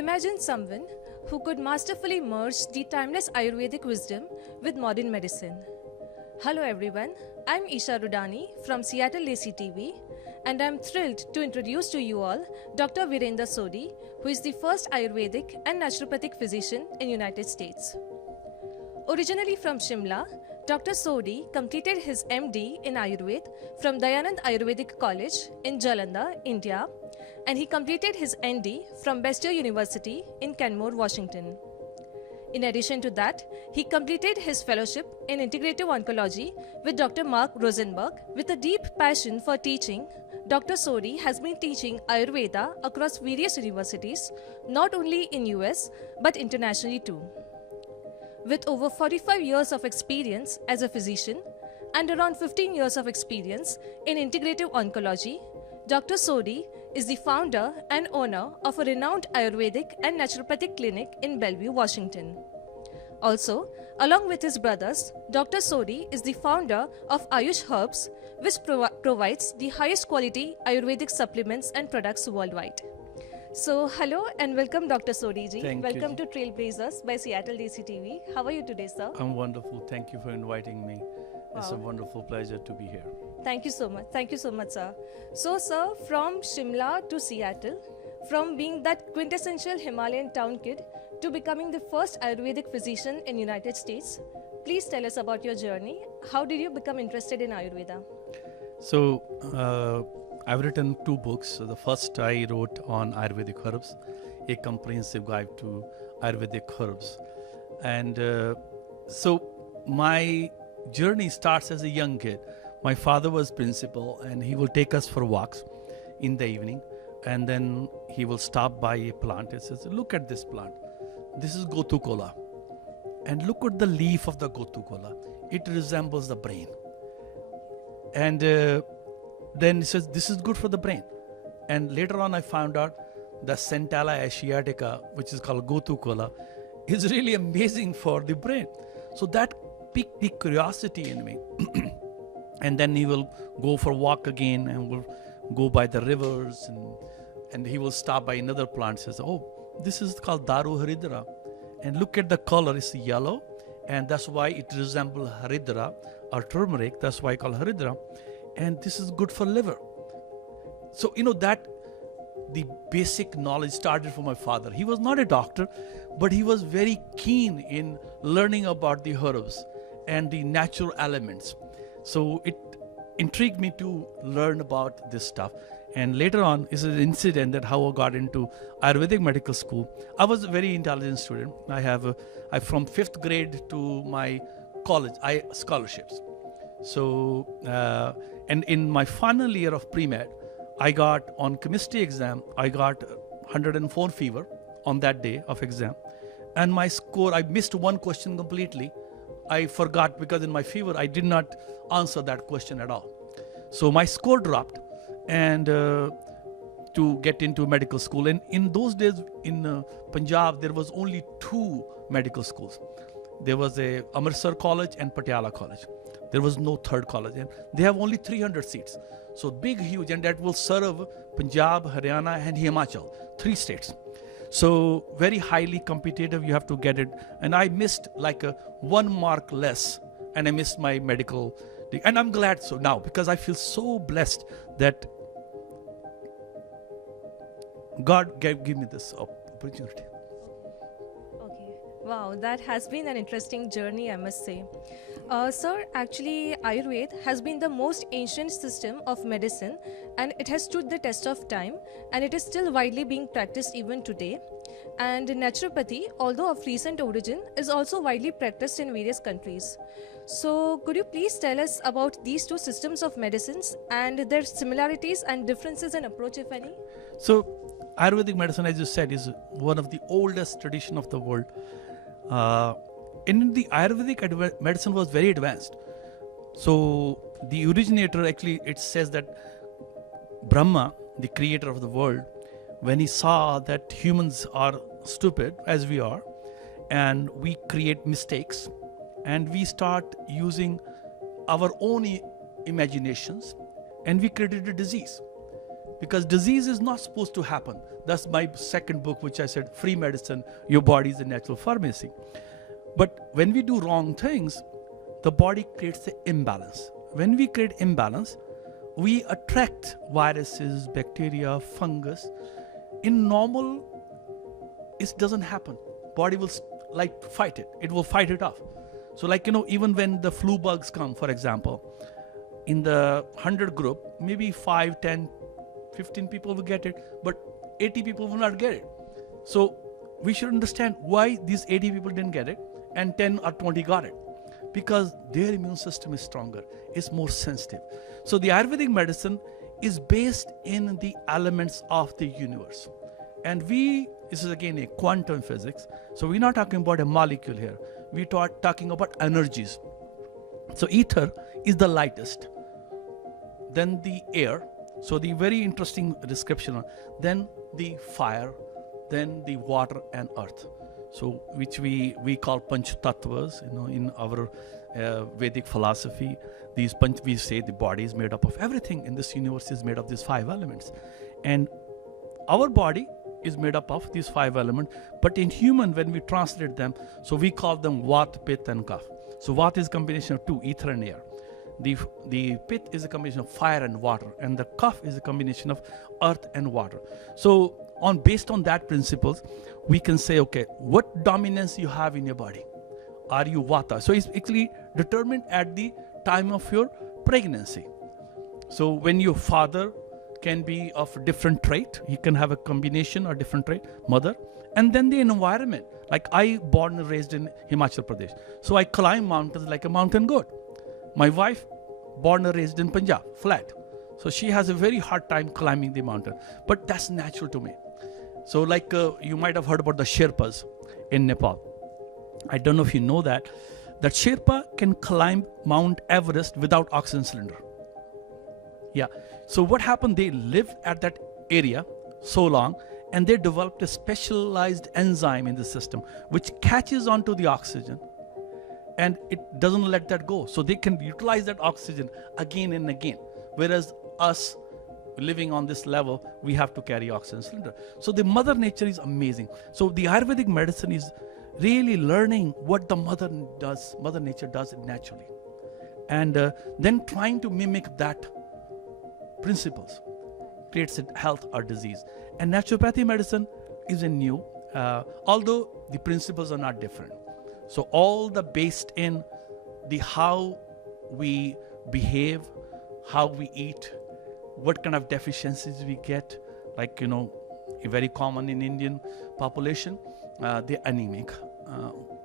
Imagine someone who could masterfully merge the timeless Ayurvedic wisdom with modern medicine. Hello everyone, I'm Isha Rudani from Seattle SDTV, and I'm thrilled to introduce to you all Dr. Virender Sodhi, who is the first Ayurvedic and Naturopathic physician in United States. Originally from Shimla, Dr. Sodhi completed his MD in Ayurveda from Dayanand Ayurvedic College in Jalandhar, India, and he completed his ND from Bastyr University in Kenmore, Washington. In addition to that, he completed his fellowship in integrative oncology with Dr. Mark Rosenberg. With a deep passion for teaching, Dr. Sodhi has been teaching Ayurveda across various universities, not only in US, but internationally too. With over 45 years of experience as a physician and around 15 years of experience in integrative oncology, Dr. Sodhi is the founder and owner of a renowned Ayurvedic and Naturopathic clinic in Bellevue, Washington. Also, along with his brothers, Dr. Sodhi is the founder of Ayush Herbs, which provides the highest quality Ayurvedic supplements and products worldwide. So, hello and welcome Dr. Sodhi ji. Welcome to Trailblazers by Seattle DCTV. How are you today, sir? I'm wonderful. Thank you for inviting me. Wow. It's a wonderful pleasure to be here. Thank you so much. Thank you so much, sir. So, sir, from Shimla to Seattle, from being that quintessential Himalayan town kid to becoming the first Ayurvedic physician in United States, please tell us about your journey. How did you become interested in Ayurveda? So, I've written 2 books. The first I wrote on Ayurvedic herbs, a comprehensive guide to Ayurvedic herbs. And so my journey starts as a young kid. My father was principal and he will take us for walks in the evening. And then he will stop by a plant and says, look at this plant. This is Gotu Kola. And look at the leaf of the Gotu Kola. It resembles the brain. And then he says, this is good for the brain. And later on I found out the Centella asiatica, which is called Gotu Kola, is really amazing for the brain. So that piqued the curiosity in me. And then he will go for a walk again and will go by the rivers and he will stop by another plant and says, oh, this is called Daru Haridra. And look at the color, it's yellow. And that's why it resembles Haridra or turmeric. That's why I call Haridra. And this is good for liver. So, that the basic knowledge started from my father. He was not a doctor, but he was very keen in learning about the herbs and the natural elements. So it intrigued me to learn about this stuff. And later on, is an incident that how I got into Ayurvedic medical school. I was a very intelligent student. I from 5th grade to my college, scholarships. So, and in my final year of pre-med, I got on chemistry exam, I got 104 fever on that day of exam. And my score, I missed one question completely. I forgot because in my fever, I did not answer that question at all. So my score dropped and to get into medical school. And in those days in Punjab, there was only 2 medical schools. There was a Amritsar College and Patiala College. There was no 3rd college, and they have only 300 seats. So big, huge, and that will serve Punjab, Haryana, and Himachal, 3 states. So very highly competitive, you have to get it. And I missed like 1 mark less, and I missed my medical. And I'm glad so now, because I feel so blessed that God gave me this opportunity. Wow, that has been an interesting journey, I must say. Sir, actually, Ayurveda has been the most ancient system of medicine and it has stood the test of time and it is still widely being practiced even today. And naturopathy, although of recent origin, is also widely practiced in various countries. So, could you please tell us about these 2 systems of medicines and their similarities and differences in approach, if any? So, Ayurvedic medicine, as you said, is one of the oldest tradition of the world. In the Ayurvedic medicine was very advanced. So the originator, actually it says that Brahma, the creator of the world, when he saw that humans are stupid as we are and we create mistakes and we start using our own imaginations and we created a disease. because disease is not supposed to happen. That's my second book, which I said, Free Medicine, Your Body is a Natural Pharmacy. But when we do wrong things, the body creates an imbalance. When we create imbalance, we attract viruses, bacteria, fungus. In normal, it doesn't happen. Body will fight it. It will fight it off. So even when the flu bugs come, for example, in the 100 group, maybe 5, 10, 15 people will get it, but 80 people will not get it. So we should understand why these 80 people didn't get it and 10 or 20 got it. Because their immune system is stronger, it's more sensitive. So the Ayurvedic medicine is based in the elements of the universe. And this is again a quantum physics. So we're not talking about a molecule here. We're talking about energies. So ether is the lightest. Then the air. So the very interesting description. Then the fire. Then the water and earth. So which we call Panch Tattvas, in our Vedic philosophy. We say the body is made up of everything in this universe is made of these 5 elements. And our body is made up of these 5 elements. But in human, when we translate them, so we call them Vat, Pitta and Kapha. So Vat is a combination of 2, ether and air. The Pitta is a combination of fire and water. And the Kapha is a combination of earth and water. So based on that principles, we can say, okay, what dominance you have in your body? Are you Vata? So it's actually determined at the time of your pregnancy. So when your father can be of a different trait, he can have a combination or different trait, mother, and then the environment. Like I born and raised in Himachal Pradesh. So I climb mountains like a mountain goat. My wife, born and raised in Punjab, flat. So she has a very hard time climbing the mountain. But that's natural to me. So you might have heard about the Sherpas in Nepal. I don't know if you know that Sherpa can climb Mount Everest without oxygen cylinder. Yeah. So what happened, they lived at that area so long and they developed a specialized enzyme in the system which catches onto the oxygen and it doesn't let that go. So they can utilize that oxygen again and again. Whereas us living on this level, we have to carry oxygen cylinder. So the mother nature is amazing. So the Ayurvedic medicine is really learning what the mother nature does naturally. And then trying to mimic that principles creates a health or disease. And naturopathy medicine is a new, although the principles are not different. So all the based in the how we behave, how we eat, what kind of deficiencies we get, very common in Indian population, they're anemic.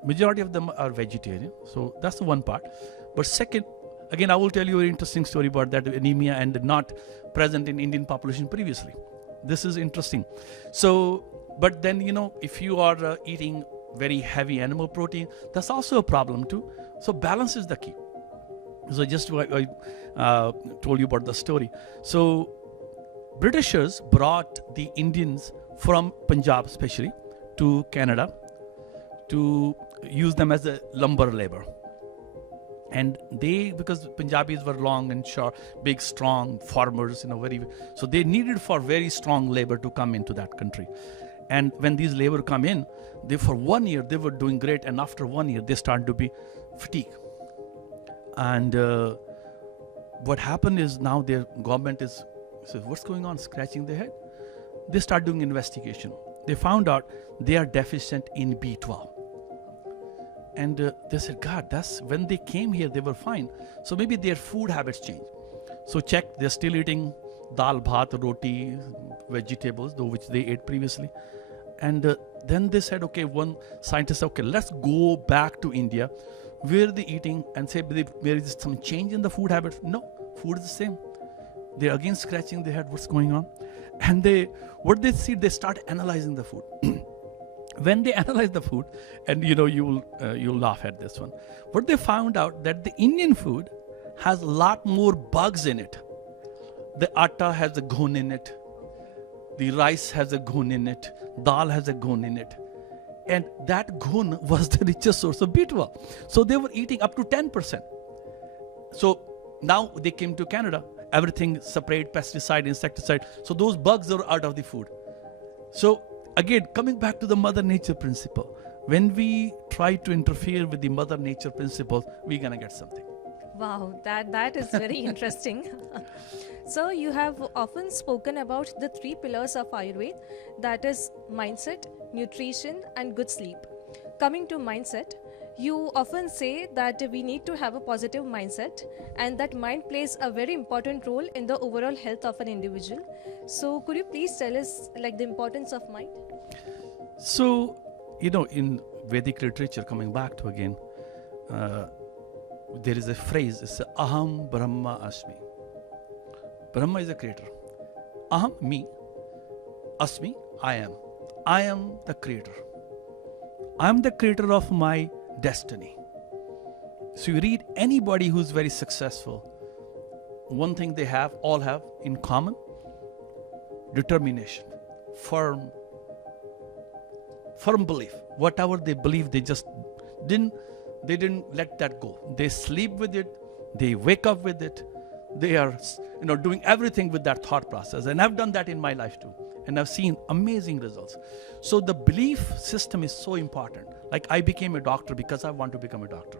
Majority of them are vegetarian. So that's the one part. But second, again, I will tell you an interesting story about that anemia and not present in Indian population previously. This is interesting. So, but then, if you are eating very heavy animal protein, that's also a problem too. So balance is the key. So just I told you about the story. So Britishers brought the Indians from Punjab especially to Canada to use them as a lumber labor. And because Punjabis were long and short, big, strong farmers, so they needed for very strong labor to come into that country. And when these labor come in, for 1 year, they were doing great. And after 1 year, they started to be fatigued. And what happened is now their government says, what's going on? Scratching their head. They start doing investigation. They found out they are deficient in B12. And they said, God, that's when they came here, they were fine. So maybe their food habits changed. So check, they're still eating dal, bhat, roti, vegetables, which they ate previously. And then they said, okay, one scientist said, okay, let's go back to India where they're eating and say, there is some change in the food habits. No, food is the same. They're again scratching their head, what's going on? And they start analyzing the food. When they analyze the food, and you'll laugh at this one. What they found out that the Indian food has a lot more bugs in it. The atta has a ghun in it. The rice has a ghun in it. Dal has a ghun in it. And that ghun was the richest source of B12. So they were eating up to 10%. So now they came to Canada everything separate, pesticide, insecticide. So those bugs are out of the food. So again, coming back to the Mother Nature principle, when we try to interfere with the Mother Nature principles, we're gonna get something. Wow, that is very interesting. So you have often spoken about the three pillars of Ayurveda, that is mindset, nutrition, and good sleep. Coming to mindset, you often say that we need to have a positive mindset and that mind plays a very important role in the overall health of an individual. So could you please tell us like the importance of mind? So, in Vedic literature, coming back to again, there is a phrase, it's Aham Brahma Asmi. Brahma is the creator. Aham, me. Asmi, I am. I am the creator. I am the creator of my destiny. So you read anybody who's very successful, one thing they all have in common, determination, firm belief. Whatever they believe, they just didn't let that go. They sleep with it, they wake up with it, they are doing everything with that thought process. And I've done that in my life too. And I've seen amazing results. So the belief system is so important. Like I became a doctor because I want to become a doctor.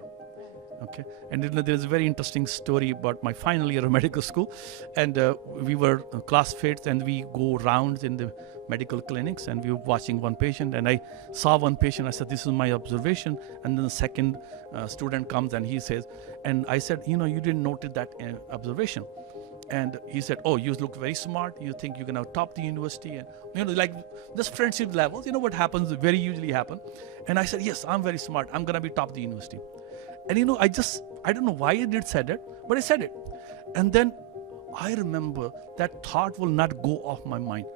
Okay, and there's a very interesting story about my final year of medical school, and we were classmates, and we go rounds in the medical clinics, and we were watching one patient, and I saw one patient. I said, "This is my observation," and then the second student comes and he says, and I said, "You didn't notice that observation." And he said, "Oh, you look very smart. You think you're gonna top the university," and like this friendship levels. What happens? Very usually happen. And I said, "Yes, I'm very smart. I'm gonna be top the university." And I don't know why I did said it, but I said it. And then I remember that thought will not go off my mind.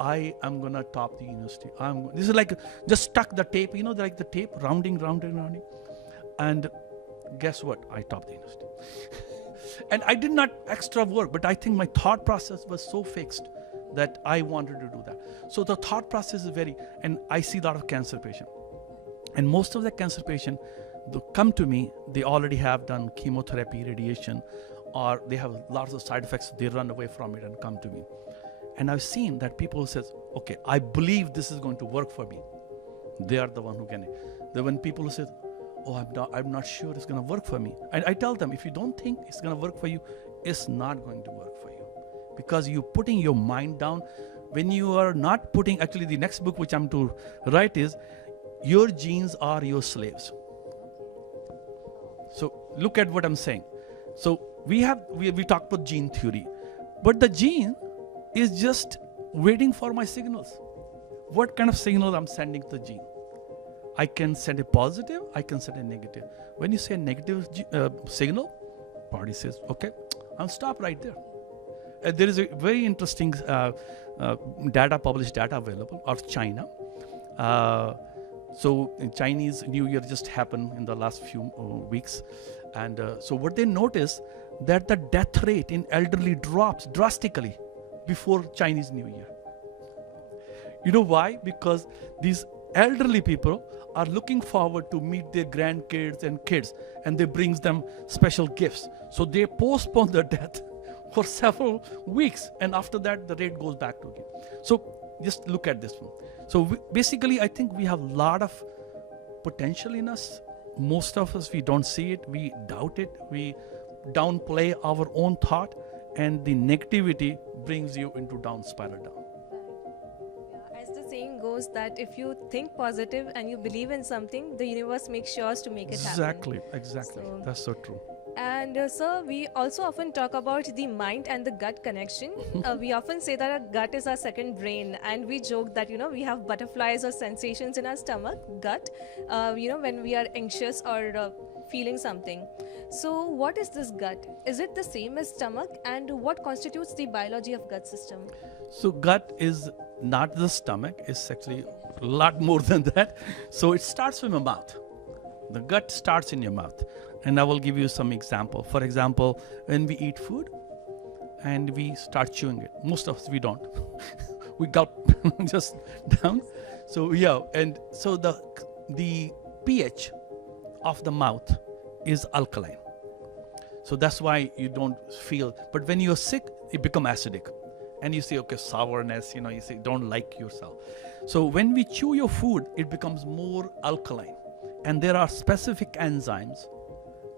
I am gonna top the university. This is like just stuck the tape, like the tape rounding. And guess what? I topped the university. And I did not extra work, but I think my thought process was so fixed that I wanted to do that. So the thought process is and I see a lot of cancer patients. And most of the cancer patients, they come to me, they already have done chemotherapy, radiation, or they have lots of side effects, they run away from it and come to me. And I've seen that people says, okay, I believe this is going to work for me. They are the one who can. When people say, oh, I'm not sure it's going to work for me. And I tell them, if you don't think it's going to work for you, it's not going to work for you. Because you're putting your mind down. When you are not putting, actually the next book which I'm to write is, your genes are your slaves. So look at what I'm saying. So we talk about gene theory, but the gene is just waiting for my signals. What kind of signal I'm sending to the gene? I can send a positive, I can send a negative. When you say a negative signal, body says, okay, I'll stop right there. There is a very interesting published data available of China. So in Chinese New Year just happened in the last few weeks. And so what they notice that the death rate in elderly drops drastically before Chinese New Year. You know why? Because these elderly people are looking forward to meet their grandkids and kids, and they brings them special gifts. So they postpone their death for several weeks, and after that the rate goes back to again. So just look at this one. So basically, I think we have a lot of potential in us. Most of us, we don't see it, we doubt it, we downplay our own thought, and the negativity brings you into down spiral down. As the saying goes that if you think positive and you believe in something, the universe makes sure to make it happen. Exactly. So, that's so true. And sir, we also often talk about the mind and the gut connection. We often say that our gut is our second brain, and we joke that we have butterflies or sensations in our stomach, gut, when we are anxious or feeling something. So what is this gut? Is it the same as stomach, and what constitutes the biology of gut system? So gut is not the stomach, it's actually a lot more than that. So it starts from your mouth. The gut starts in your mouth. And I will give you some example. For example, when we eat food and we start chewing it, most of us we don't. We gulp just down. So and so the pH of the mouth is alkaline. So that's why you don't feel. But when you're sick, it becomes acidic. And you say, okay, sourness, you say, don't like yourself. So when we chew your food, it becomes more alkaline. And there are specific enzymes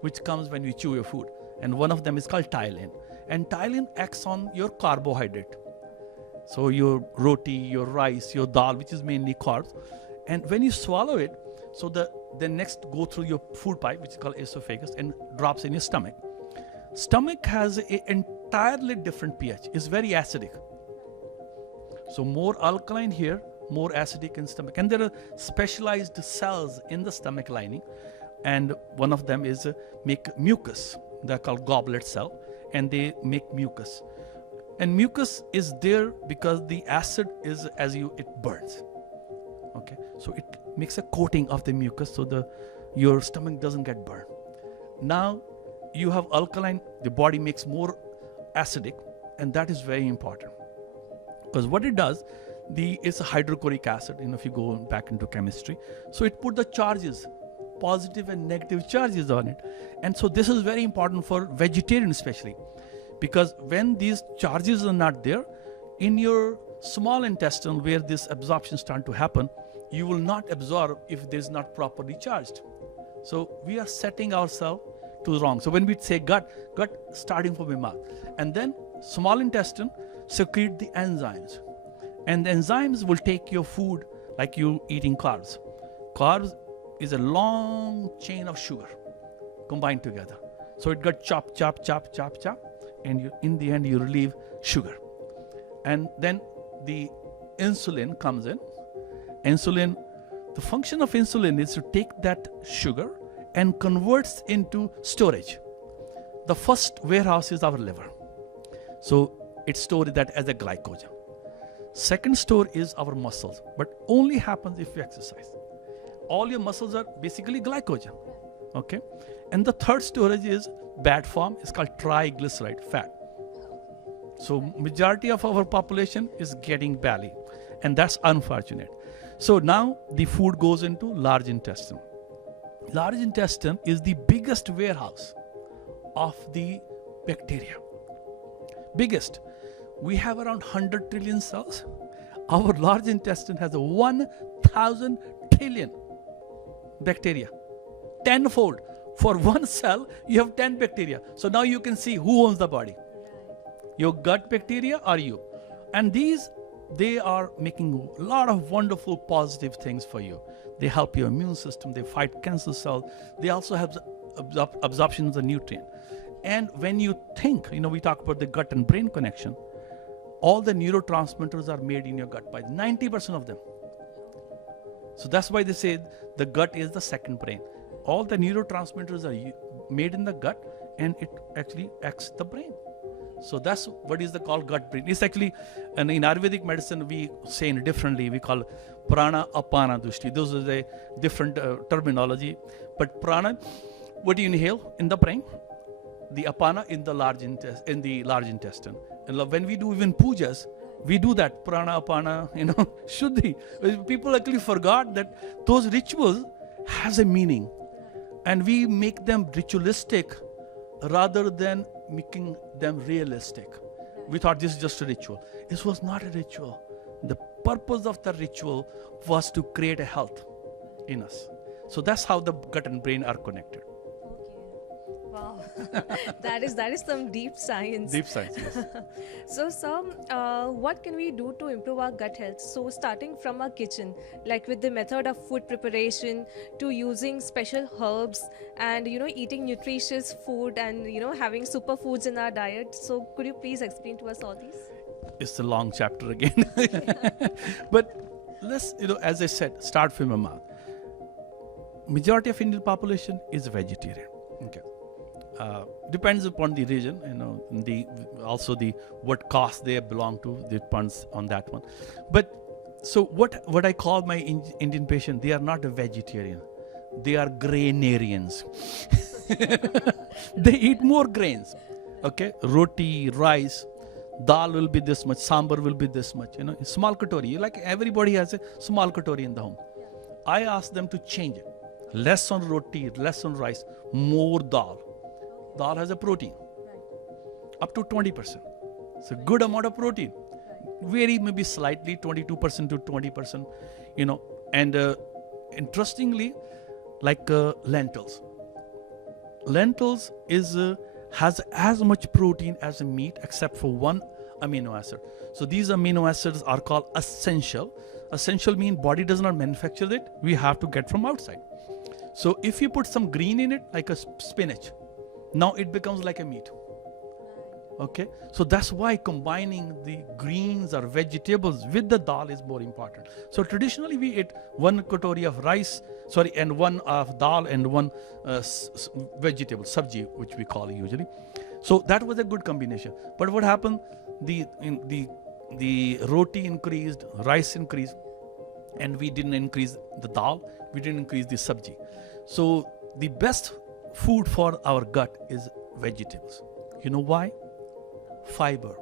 which comes when we chew your food. And one of them is called ptyalin. And ptyalin acts on your carbohydrate. So your roti, your rice, your dal, which is mainly carbs. And when you swallow it, so the next go through your food pipe, which is called esophagus, and drops in your stomach. Stomach has an entirely different pH. It's very acidic. So more alkaline here, more acidic in stomach. And there are specialized cells in the stomach lining. And one of them is make mucus. They're called goblet cell. And they make mucus. And mucus is there because the acid is it burns. Okay, so it makes a coating of the mucus so your stomach doesn't get burned. Now you have alkaline, the body makes more acidic, and that is very important. Because what it does, it's a hydrochloric acid, if you go back into chemistry. So it put the charges, positive and negative charges on it. And so this is very important for vegetarians especially. Because when these charges are not there, in your small intestine where this absorption starts to happen, you will not absorb if it is not properly charged. So we are setting ourselves to wrong. So when we say gut starting from the mouth. And then small intestine secrete the enzymes. And the enzymes will take your food like you eating carbs. Carbs is a long chain of sugar combined together. So it got chop. And in the end, you relieve sugar. And then the insulin comes in. Insulin, the function of insulin is to take that sugar and converts into storage. The first warehouse is our liver. So it stores that as a glycogen. Second store is our muscles, but only happens if you exercise. All your muscles are basically glycogen. Okay? And the third storage is bad form. It's called triglyceride, fat. So majority of our population is getting belly, and that's unfortunate. So now the food goes into large intestine. Large intestine is the biggest warehouse of the bacteria. Biggest. We have around 100 trillion cells. Our large intestine has 1,000 trillion bacteria. Tenfold. For one cell, you have 10 bacteria. So now you can see who owns the body. Your gut bacteria or you. And they are making a lot of wonderful positive things for you. They help your immune system. They fight cancer cells. They also have absorption of the nutrient. And when you think, we talk about the gut and brain connection, all the neurotransmitters are made in your gut by 90% of them. So that's why they say the gut is the second brain. All the neurotransmitters are made in the gut, and it actually acts the brain. So that's what is called gut brain. It's actually, and in Ayurvedic medicine, we say it differently. We call prana, apana, dushti. Those are the different terminology. But prana, what do you inhale in the brain? The apana in the large intestine. And when we do even pujas, we do that prana, apana, shuddhi. People actually forgot that those rituals has a meaning, and we make them ritualistic rather than making them realistic. We thought this is just a ritual. This was not a ritual. The purpose of the ritual was to create a health in us. So that's how the gut and brain are connected. Wow, that is some deep science. Deep science, yes. So, sir, what can we do to improve our gut health? So, starting from our kitchen, like with the method of food preparation, to using special herbs, and eating nutritious food, and having superfoods in our diet. So, could you please explain to us all these? It's a long chapter again, but let's as I said, start from your mouth. Majority of Indian population is vegetarian. Okay. Depends upon the region, also what caste they belong to, depends on that one. But so what I call my Indian patient, they are not a vegetarian, they are grainarians. They eat more grains. Okay, roti, rice, dal will be this much, sambar will be this much. Small katori. Like everybody has a small katori in the home. I ask them to change it. Less on roti, less on rice, more dal. dal has a protein, Right. up to 20%. It's a good amount of protein. Vary maybe slightly, 22% to 20%, And interestingly, like lentils. Lentils has as much protein as a meat except for one amino acid. So these amino acids are called essential. Essential mean body does not manufacture it. We have to get from outside. So if you put some green in it, like a spinach, now it becomes like a meat. Okay, so that's why combining the greens or vegetables with the dal is more important. So traditionally we eat one katori of rice, and one of dal and one vegetable, sabji, which we call it usually. So that was a good combination. But what happened? The roti increased, rice increased, and we didn't increase the dal. We didn't increase the sabji. So the best food for our gut is vegetables. You know why? Fiber.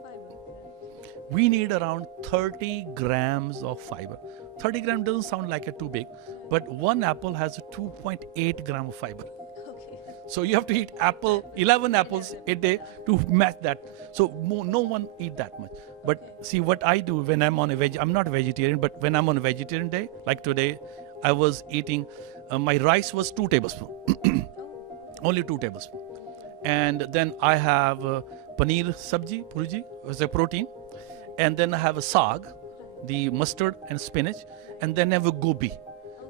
We need around 30 grams of fiber. 30 grams doesn't sound like it too big, but one apple has 2.8 gram of fiber. Okay. So you have to eat 11 apples a day to match that. So no one eat that much. But see what I do when I'm on I'm not a vegetarian, but when I'm on a vegetarian day, like today, I was eating, my rice was 2 tablespoons. Only 2 tablespoons. And then I have paneer sabji, purji, as a protein. And then I have a saag, the mustard and spinach. And then I have a gobi.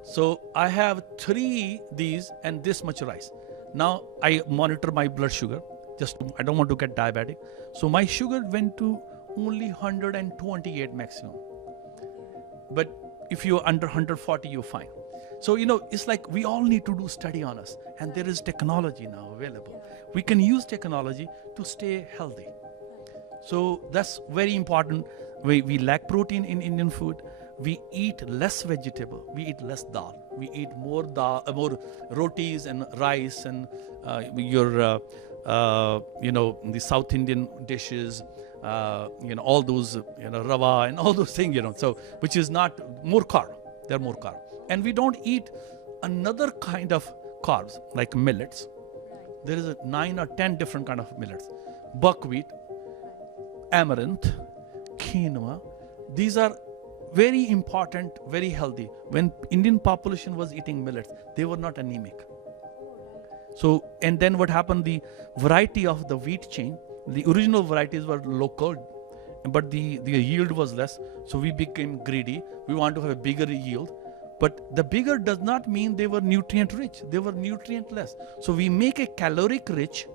So I have 3 these and this much rice. Now I monitor my blood sugar. I don't want to get diabetic. So my sugar went to only 128 maximum. But if you're under 140, you're fine. So, it's like we all need to do study on us. And there is technology now available. We can use technology to stay healthy. So that's very important. We lack protein in Indian food. We eat less vegetable. We eat less dal. We eat more rotis and rice and the South Indian dishes, all those, rava and all those things, so which is not more carb. They're more carb. And we don't eat another kind of carbs like millets. There is 9 or 10 different kind of millets. Buckwheat, amaranth, quinoa. These are very important, very healthy. When Indian population was eating millets, they were not anemic. So, and then what happened, the variety of the wheat chain, the original varieties were local, but the yield was less. So we became greedy. We want to have a bigger yield. But the bigger does not mean they were nutrient rich. They were nutrient less. So we make a caloric rich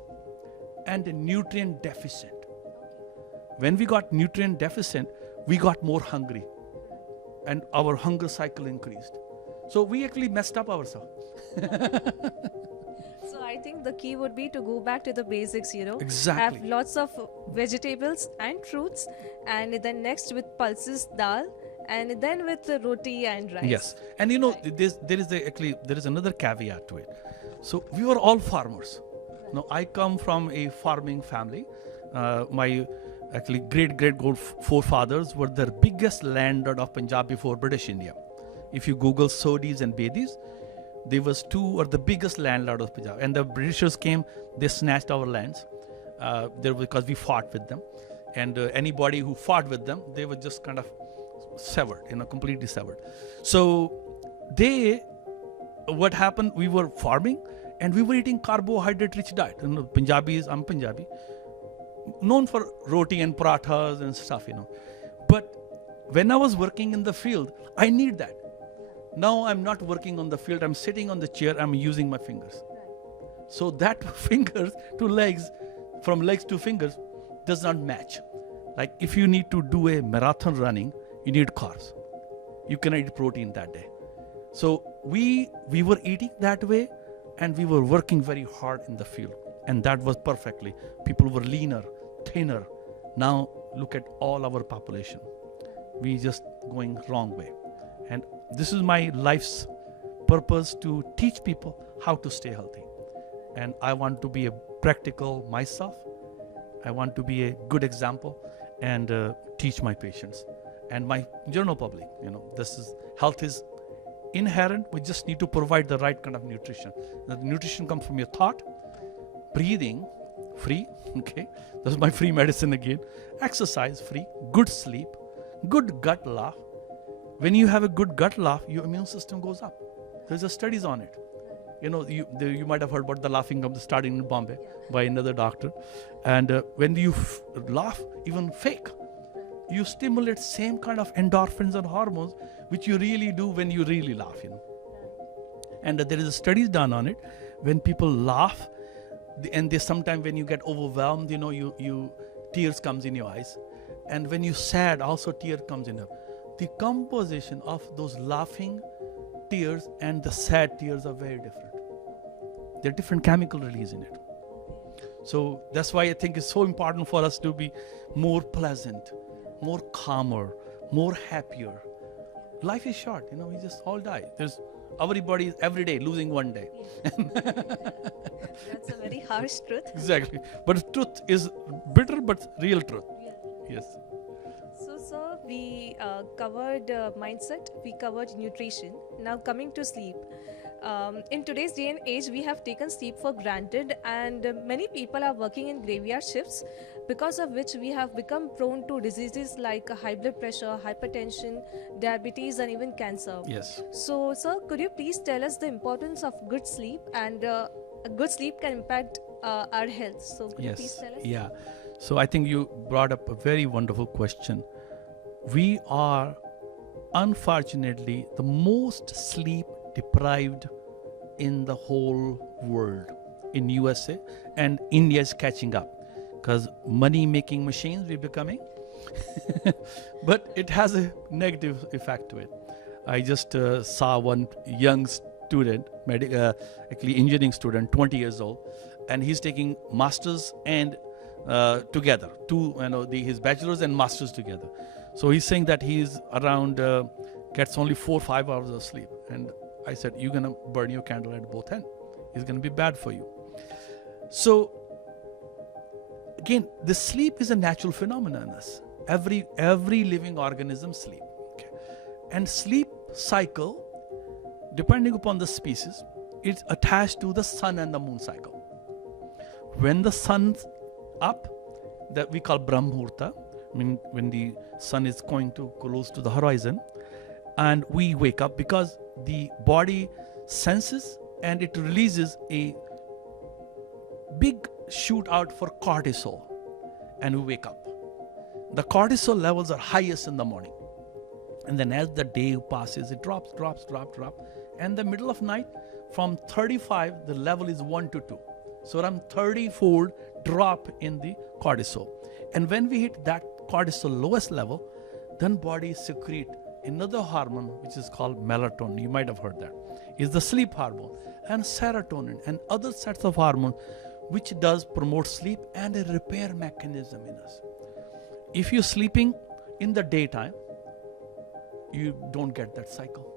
and a nutrient deficient. When we got nutrient deficient, we got more hungry. And our hunger cycle increased. So we actually messed up ourselves. So I think the key would be to go back to the basics, Exactly. Have lots of vegetables and fruits, and then next with pulses, dal, and then with the roti and rice. Yes. And there is another caveat to it. So we were all farmers. Now I come from a farming family. My great forefathers were the biggest landlord of Punjab before British India. If you Google Sodhis and Bedis, they was 2 or the biggest landlord of Punjab. And the Britishers came, they snatched our lands because we fought with them. And anybody who fought with them, they were just kind of severed, completely severed. So what happened, we were farming and we were eating carbohydrate-rich diet. Punjabis, I'm Punjabi, known for roti and parathas and stuff, But when I was working in the field, I need that. Now I'm not working on the field, I'm sitting on the chair, I'm using my fingers. So that fingers to legs, from legs to fingers, does not match. Like if you need to do a marathon running, you need carbs. You cannot eat protein that day. So we were eating that way and we were working very hard in the field. And that was perfectly. People were leaner, thinner. Now look at all our population. We just going wrong way. And this is my life's purpose, to teach people how to stay healthy. And I want to be a practical myself. I want to be a good example and teach my patients and my general public. Health is inherent. We just need to provide the right kind of nutrition. The nutrition comes from your thought, breathing, free. Okay, that's my free medicine again. Exercise, free. Good sleep, good gut laugh. When you have a good gut laugh, your immune system goes up. There's a studies on it. You know, you might have heard about the laughing gum starting in Bombay by another doctor. And when you laugh, even fake, you stimulate same kind of endorphins and hormones which you really do when you really laugh, you know. And there is a studies done on it. When people laugh, and they sometimes when you get overwhelmed, you know, you tears comes in your eyes. And when you sad, also tear comes in your. The composition of those laughing tears and the sad tears are very different. There are different chemical release in it. So that's why I think it's so important for us to be more pleasant, more calmer, more happier. Life is short, you know, we just all die. Everybody is every day losing one day. That's a very harsh truth. Exactly. But truth is bitter but real truth. Yes. So, sir, we covered mindset, we covered nutrition. Now, coming to sleep. In today's day and age, we have taken sleep for granted, and many people are working in graveyard shifts, because of which we have become prone to diseases like high blood pressure, hypertension, diabetes, and even cancer. Yes. So, sir, could you please tell us the importance of good sleep, and a good sleep can impact our health? So, could you please tell us? Yeah. So I think you brought up a very wonderful question. We are, unfortunately, the most sleep deprived in the whole world, in USA, and India is catching up because money making machines we're becoming. But it has a negative effect to it. I just saw one young student, actually engineering student, 20 years old, and he's taking masters and together, his bachelor's and masters together. So he's saying that he's around gets only 4 or 5 hours of sleep. And I said, you're going to burn your candle at both ends. It's going to be bad for you. So, again, the sleep is a natural phenomenon in us. Every living organism sleep. Okay. And sleep cycle, depending upon the species, it's attached to the sun and the moon cycle. When the sun's up, that we call Brahmurta, I mean, when the sun is going to close to the horizon, and we wake up because the body senses and it releases a big shoot out for cortisol, and we wake up. The cortisol levels are highest in the morning, and then as the day passes, it drops, and the middle of night, from 35, the level is 1 to 2. So around 30-fold drop in the cortisol. And when we hit that cortisol lowest level, then body secrete another hormone which is called melatonin. You might have heard that. Is the sleep hormone, and serotonin and other sets of hormones which does promote sleep and a repair mechanism in us. If you're sleeping in the daytime, you don't get that cycle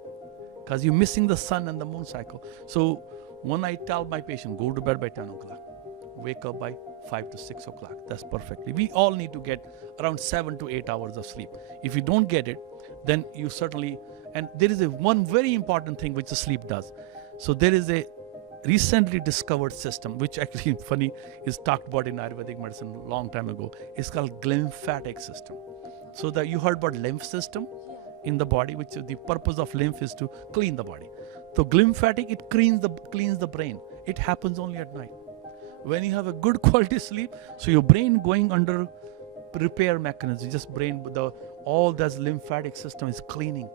because you're missing the sun and the moon cycle. So when I tell my patient, go to bed by 10 o'clock, wake up by 5 to 6 o'clock, that's perfectly. We all need to get around 7 to 8 hours of sleep. If you don't get it, then you certainly, and there is one very important thing which the sleep does. So there is a recently discovered system, which actually funny is talked about in Ayurvedic medicine a long time ago. It's called lymphatic system. So that you heard about lymph system in the body, which is the purpose of lymph is to clean the body. So lymphatic, it cleans the brain. It happens only at night. When you have a good quality sleep, so your brain going under repair mechanism, just brain, all that lymphatic system is cleaning,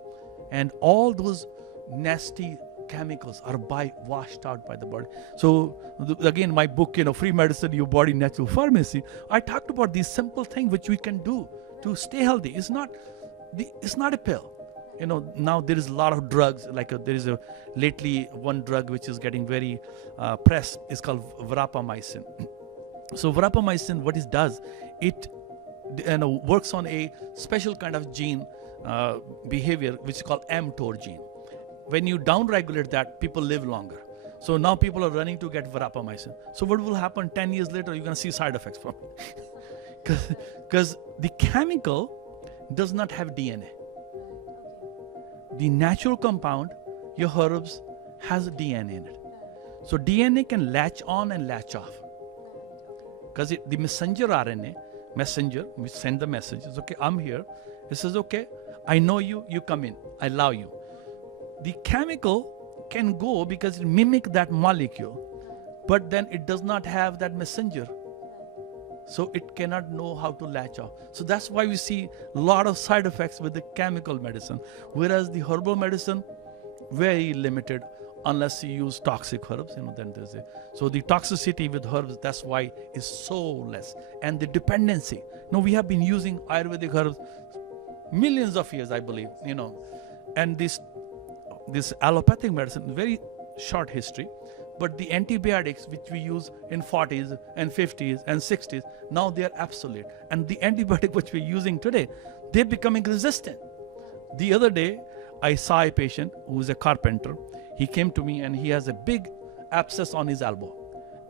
and all those nasty chemicals are washed out by the body. So again, my book, Free Medicine, Your Body, Natural Pharmacy, I talked about these simple things which we can do to stay healthy. It's not a pill. Now there is a lot of drugs, there is lately one drug which is getting very pressed, is called rapamycin. So rapamycin, what it does, it works on a special kind of gene behavior which is called mTOR gene. When you downregulate that, people live longer. So now people are running to get rapamycin. So what will happen 10 years later? You're going to see side effects from it. Because the chemical does not have DNA. The natural compound, your herbs, has DNA in it. So DNA can latch on and latch off. because the messenger RNA, we send the message. It's okay, I'm here. It says, okay, I know you, you come in, I allow you. The chemical can go because it mimics that molecule, but then it does not have that messenger. So it cannot know how to latch off. So that's why we see a lot of side effects with the chemical medicine, whereas the herbal medicine, very limited, unless you use toxic herbs, then there's a. So the toxicity with herbs, that's why is so less. And the dependency. We have been using Ayurvedic herbs millions of years, I believe, and this allopathic medicine, very short history, but the antibiotics which we use in 40s and 50s and 60s, now they are obsolete. And the antibiotic which we're using today, they're becoming resistant. The other day, I saw a patient who is a carpenter. He came to me and he has a big abscess on his elbow.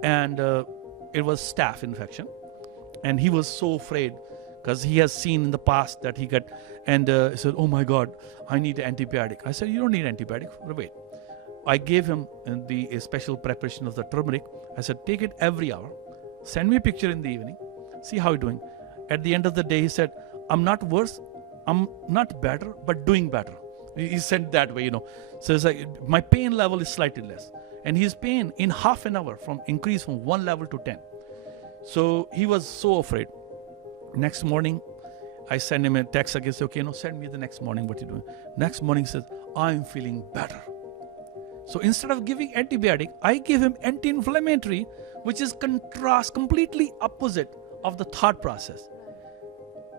And it was staph infection. And he was so afraid because he has seen in the past that he got, and he said, oh my God, I need an antibiotic. I said, you don't need antibiotic, wait. I gave him a special preparation of the turmeric. I said, take it every hour. Send me a picture in the evening. See how you're doing. At the end of the day, he said, I'm not worse. I'm not better, but doing better. He said that way, So it's like, my pain level is slightly less. And his pain in half an hour increased from 1 level to 10. So he was so afraid. Next morning, I send him a text again. Say, okay, send me the next morning what you're doing. Next morning, he says, I'm feeling better. So instead of giving antibiotic, I give him anti-inflammatory, which is completely opposite of the thought process.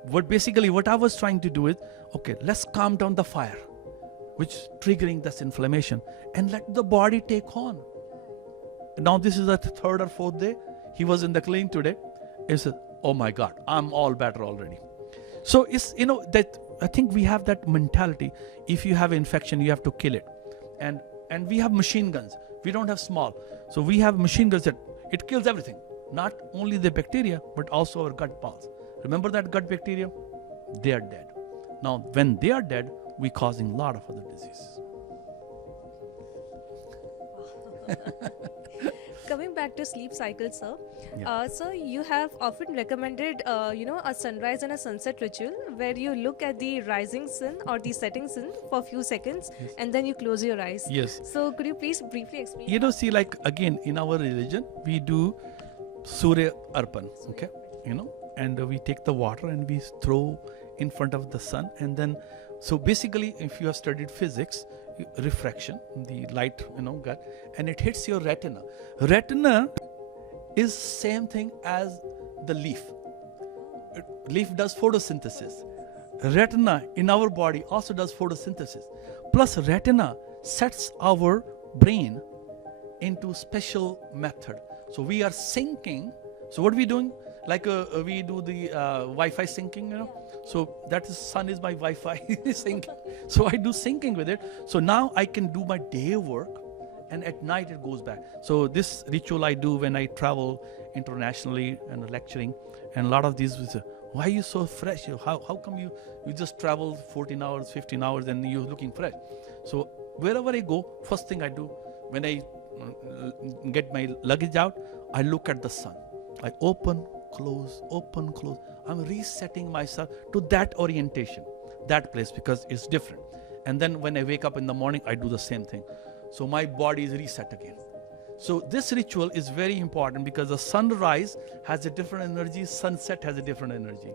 What I was trying to do is, okay, let's calm down the fire, which is triggering this inflammation, and let the body take on. Now this is the 3rd or 4th day. He was in the clinic today. He said, oh my God, I'm all better already. So it's, that I think we have that mentality. If you have an infection, you have to kill it. And we have machine guns. We don't have small. So we have machine guns that it kills everything. Not only the bacteria, but also our gut pulse. Remember that gut bacteria? They are dead. Now, when they are dead, we're causing a lot of other diseases. Coming back to sleep cycle, sir. Yeah. Sir, you have often recommended, a sunrise and a sunset ritual where you look at the rising sun or the setting sun for a few seconds, Yes. and then you close your eyes. Yes. So could you please briefly explain? See, like again, in our religion, we do Surya Arpan, okay? And we take the water and we throw in front of the sun. And then, so basically, if you have studied physics, refraction, the light, gut, and it hits your retina. Retina is same thing as the leaf. Leaf does photosynthesis. Retina in our body also does photosynthesis. Plus retina sets our brain into special method. So we are syncing. So what are we doing? Like we do the Wi-Fi syncing, So that is sun is my Wi-Fi syncing. So I do syncing with it. So now I can do my day work, and at night it goes back. So this ritual I do when I travel internationally and lecturing, and a lot of these, why are you so fresh? How come you just travel 14 hours, 15 hours, and you're looking fresh? So wherever I go, first thing I do when I get my luggage out, I look at the sun. I open, close, open, close. I'm resetting myself to that orientation, that place, because it's different. And then when I wake up in the morning, I do the same thing. So my body is reset again. So this ritual is very important because the sunrise has a different energy, sunset has a different energy,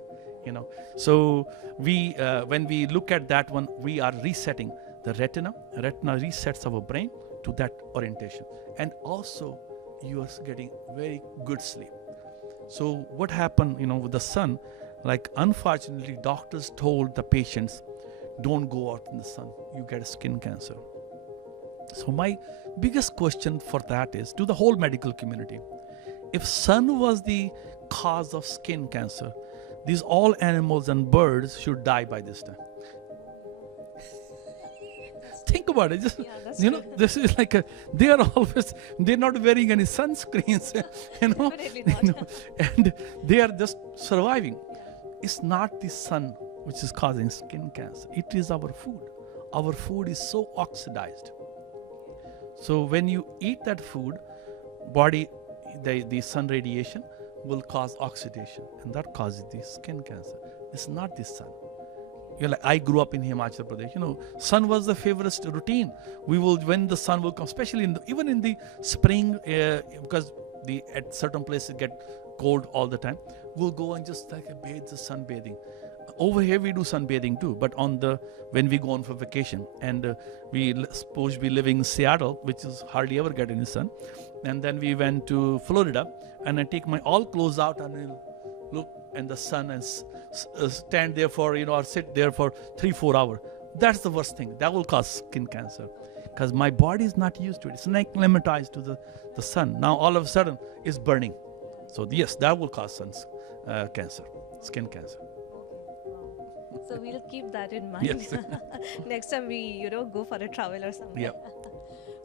So we, when we look at that one, we are resetting the retina. Retina resets our brain to that orientation. And also you are getting very good sleep. So what happened, with the sun, like unfortunately doctors told the patients, don't go out in the sun, you get skin cancer. So my biggest question for that is, to the whole medical community, if sun was the cause of skin cancer, these all animals and birds should die by this time. Think about it. Just, true. This is like they're not wearing any sunscreens, Definitely not. and they are just surviving. It's not the sun which is causing skin cancer. It is our food. Our food is so oxidized. So when you eat that food, body, the sun radiation, will cause oxidation, and that causes the skin cancer. It's not the sun. You're like, I grew up in Himachal Pradesh. Sun was the favorite routine. We will, when the sun will come, especially even in the spring, because at certain places get cold all the time. We'll go and just like bathe, the sunbathing. Over here we do sunbathing too, but when we go on for vacation, and we supposed to be living in Seattle, which is hardly ever get any sun, and then we went to Florida, and I take my all clothes out and I'll look in the sun and stand there for or sit there for 3-4 hours. That's the worst thing. That will cause skin cancer, because my body is not used to it. It's not acclimatized to the sun. Now all of a sudden it's burning. So yes, that will cause cancer, skin cancer. So we'll keep that in mind. Yes. Next time we, go for a travel or something. Yep.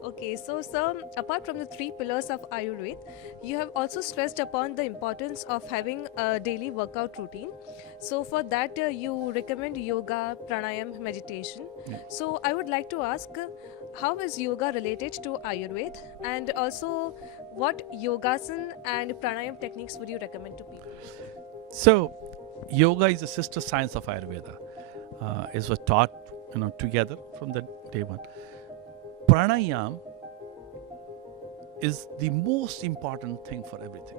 Okay, so sir, apart from the 3 pillars of Ayurveda, you have also stressed upon the importance of having a daily workout routine. So for that, you recommend yoga, pranayam, meditation. Yeah. So I would like to ask, how is yoga related to Ayurveda, and also what yogasana and pranayam techniques would you recommend to people? So, yoga is a sister science of Ayurveda. It was taught, together from the day one. Pranayam is the most important thing for everything.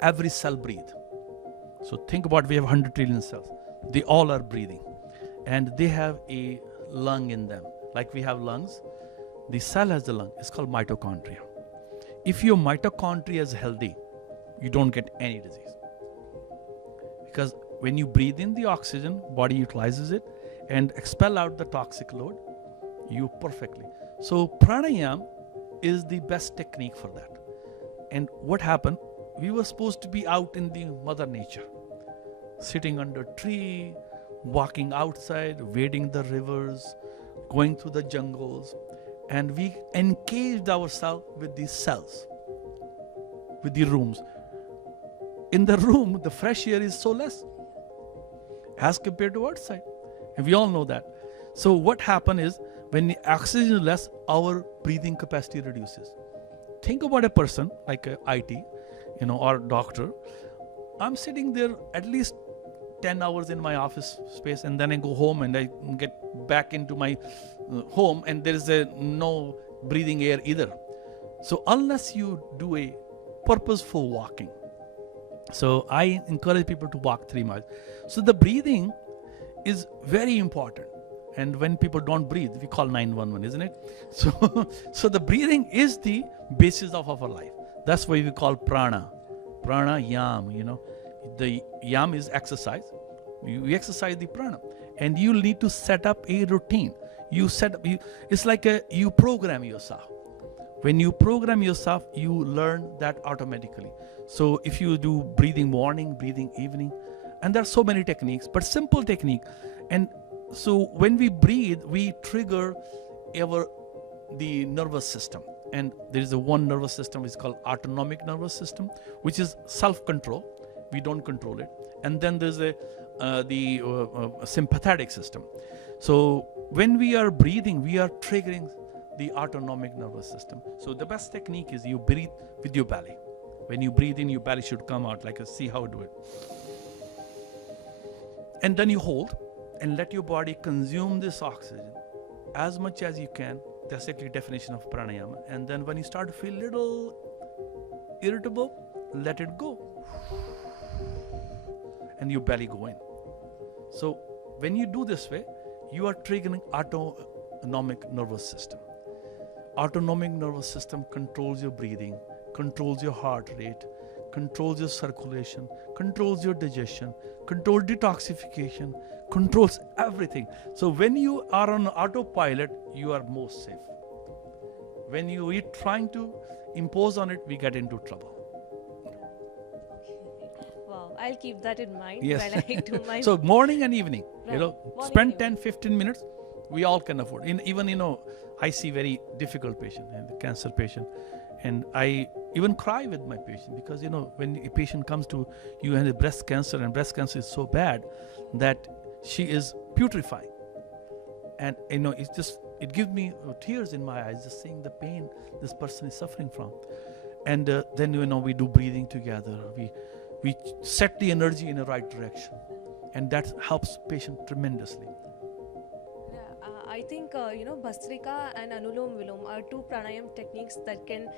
Every cell breathes. So think about, we have 100 trillion cells. They all are breathing, and they have a lung in them. Like we have lungs, the cell has the lung. It's called mitochondria. If your mitochondria is healthy, you don't get any disease. Because when you breathe in the oxygen, body utilizes it and expel out the toxic load, you perfectly. So pranayam is the best technique for that. And what happened, we were supposed to be out in the mother nature, sitting under a tree, walking outside, wading the rivers, going through the jungles, and we encaged ourselves with these cells, with the rooms. In the room, the fresh air is so less as compared to outside. And we all know that. So what happened is, when the oxygen is less, our breathing capacity reduces. Think about a person like a IT, or doctor. I'm sitting there at least 10 hours in my office space, and then I go home and I get back into my home, and there is no breathing air either. So unless you do a purposeful walking, so I encourage people to walk 3 miles. So the breathing is very important. And when people don't breathe, we call 911, isn't it? So the breathing is the basis of our life. That's why we call pranayam, The yam is exercise. You exercise the prana. And you need to set up a routine. It's like you program yourself. When you program yourself, you learn that automatically. So if you do breathing morning, breathing evening, and there are so many techniques, but simple technique. And so when we breathe, we trigger the nervous system. And there is one nervous system which is called autonomic nervous system, which is self-control. We don't control it. And then there's the sympathetic system. So when we are breathing, we are triggering the autonomic nervous system. So the best technique is you breathe with your belly. When you breathe in, your belly should come out, see how I do it. And then you hold and let your body consume this oxygen as much as you can. That's actually the definition of pranayama. And then when you start to feel a little irritable, let it go. And your belly go in. So when you do this way, you are triggering autonomic nervous system. Autonomic nervous system controls your breathing, controls your heart rate, controls your circulation, controls your digestion, controls detoxification, controls everything. So when you are on autopilot, you are most safe. When you are trying to impose on it, we get into trouble. Wow, I'll keep that in mind Yes. when I do my... So morning and evening, Right. spend Morning, 10-15 minutes. We all can afford. I see very difficult patient, and the cancer patient, and I even cry with my patient because when a patient comes to you and has breast cancer, and breast cancer is so bad that she is putrefying, and it gives me tears in my eyes just seeing the pain this person is suffering from. And then we do breathing together. We set the energy in the right direction, and that helps patient tremendously. I think Bhastrika and Anulom Vilom are two pranayam techniques that can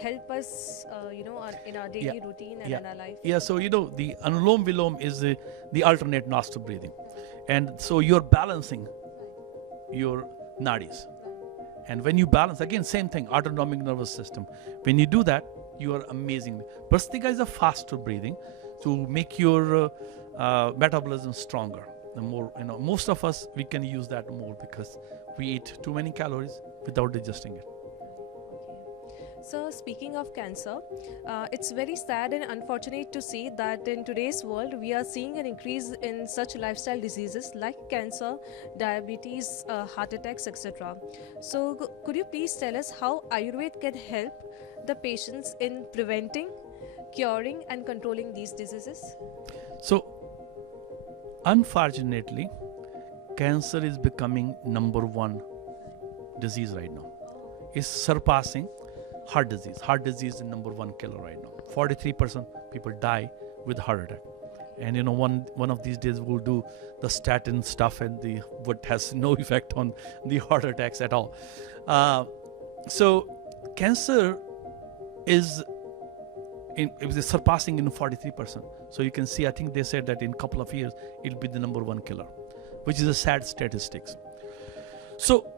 help us in our daily routine and in our life. Yeah, so the Anulom Vilom is the alternate nostril breathing, and so you're balancing your nadis. And when you balance, again, same thing, autonomic nervous system. When you do that, you are amazing. Bhastrika is a faster breathing to make your metabolism stronger. The more, most of us, we can use that more because we eat too many calories without digesting it. So, speaking of cancer, it's very sad and unfortunate to see that in today's world we are seeing an increase in such lifestyle diseases like cancer, diabetes, heart attacks, etc. So, could you please tell us how Ayurveda can help the patients in preventing, curing, and controlling these diseases? So, unfortunately, cancer is becoming number one disease right now. It's surpassing heart disease. Heart disease is the number one killer right now. 43% people die with heart attack. And one of these days we'll do the statin stuff and what has no effect on the heart attacks at all. So cancer is surpassing in 43%. So you can see, I think they said that in a couple of years it'll be the number one killer, which is a sad statistics. So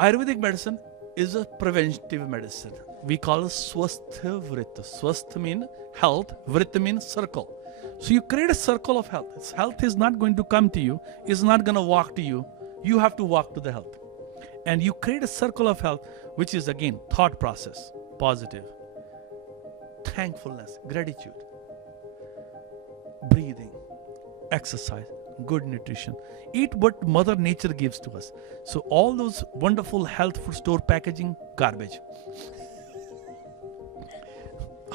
Ayurvedic medicine is a preventive medicine. We call it Swastha Vritta. Swastha means health, Vritta means circle. So you create a circle of health. Health is not going to come to you, it's not going to walk to you. You have to walk to the health. And you create a circle of health, which is again thought process, positive, thankfulness, gratitude, breathing, exercise, good nutrition. Eat what Mother Nature gives to us. So all those wonderful health food store packaging, garbage.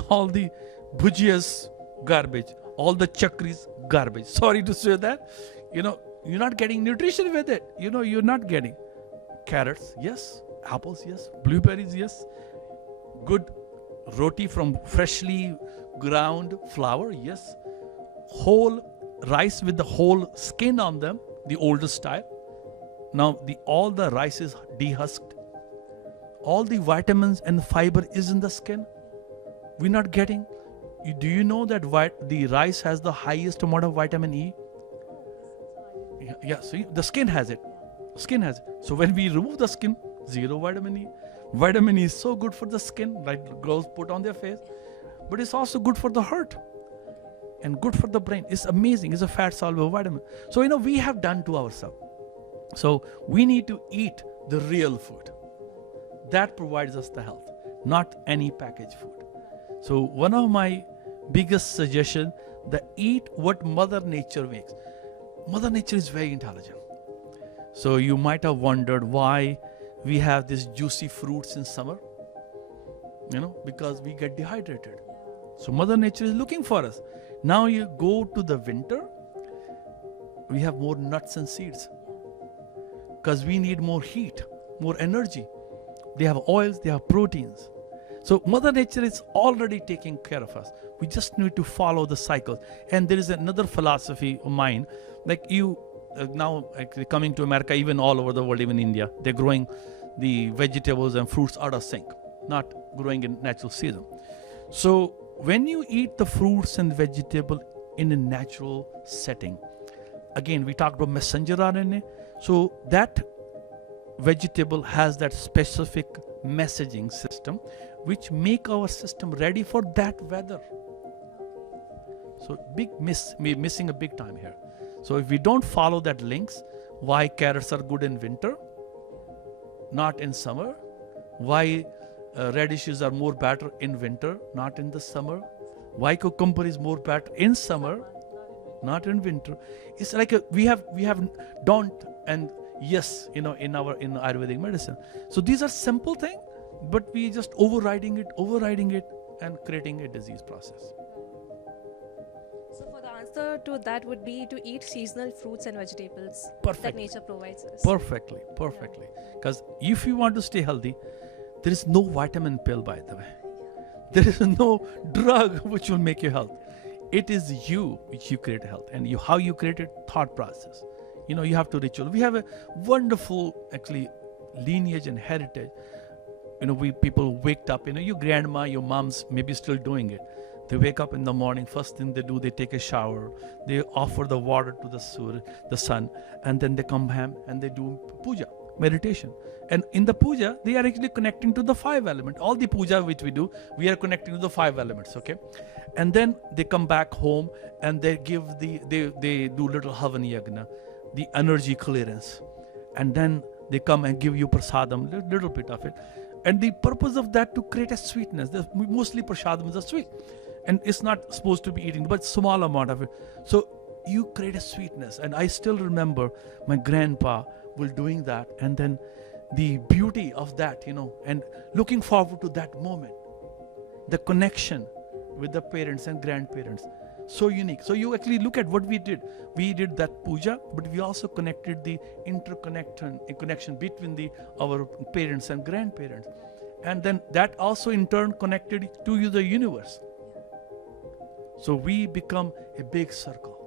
All the bhujias, garbage. All the chakris, garbage. Sorry to say that. You're not getting nutrition with it. You're not getting carrots, yes. Apples, yes. Blueberries, yes. Good roti from freshly ground flour, yes. Whole rice with the whole skin on them, the older style. Now all the rice is dehusked. All the vitamins and fiber is in the skin. We're not getting. Do you know that the rice has the highest amount of vitamin E? Yeah, see, the skin has it. Skin has it. So when we remove the skin, zero vitamin E. Vitamin E is so good for the skin, like girls put on their face, but it's also good for the heart and good for the brain. It's amazing. It's a fat soluble vitamin. So we have done to ourselves. So we need to eat the real food that provides us the health, not any packaged food. So one of my biggest suggestions, that eat what Mother Nature makes. Mother Nature is very intelligent. So you might have wondered why we have these juicy fruits in summer. Because we get dehydrated. So Mother Nature is looking for us. Now you go to the winter, we have more nuts and seeds. Because we need more heat, more energy. They have oils, they have proteins. So Mother Nature is already taking care of us. We just need to follow the cycles. And there is another philosophy of mine, like now coming to America, even all over the world, even India, they're growing the vegetables and fruits out of sync, not growing in natural season. So when you eat the fruits and vegetable in a natural setting, again, we talked about messenger RNA. So that vegetable has that specific messaging system which make our system ready for that weather. So we're missing a big time here. So if we don't follow that links, why carrots are good in winter, not in summer, why radishes are more better in winter, not in the summer, why cucumber is more better in summer, not in winter. It's like we have don't and yes, in Ayurvedic medicine. So these are simple things, but we just overriding it and creating a disease process. So for the answer to that would be to eat seasonal fruits and vegetables that nature provides us. Perfectly. Because if you want to stay healthy, there is no vitamin pill, by the way. There is no drug which will make you health. It is you which you create health, and how you create it, thought process. You have to ritual. We have a wonderful, actually, lineage and heritage. We people waked up. Your grandma, your moms, maybe still doing it. They wake up in the morning. First thing they do, they take a shower. They offer the water to the sun, and then they come home and they do puja, meditation. And in the puja, they are actually connecting to the 5 elements. All the puja which we do, we are connecting to the 5 elements. Okay, and then they come back home and they give they do little havan yagna, the energy clearance, and then they come and give you prasadam, little bit of it. And the purpose of that to create a sweetness. Mostly prasadam is a sweet, and it's not supposed to be eating, but small amount of it. So you create a sweetness. And I still remember my grandpa will doing that, and then the beauty of that, and looking forward to that moment, the connection with the parents and grandparents. So unique. So you actually look at what we did. We did that puja, but we also connected the connection between our parents and grandparents. And then that also in turn connected to the universe. So we become a big circle.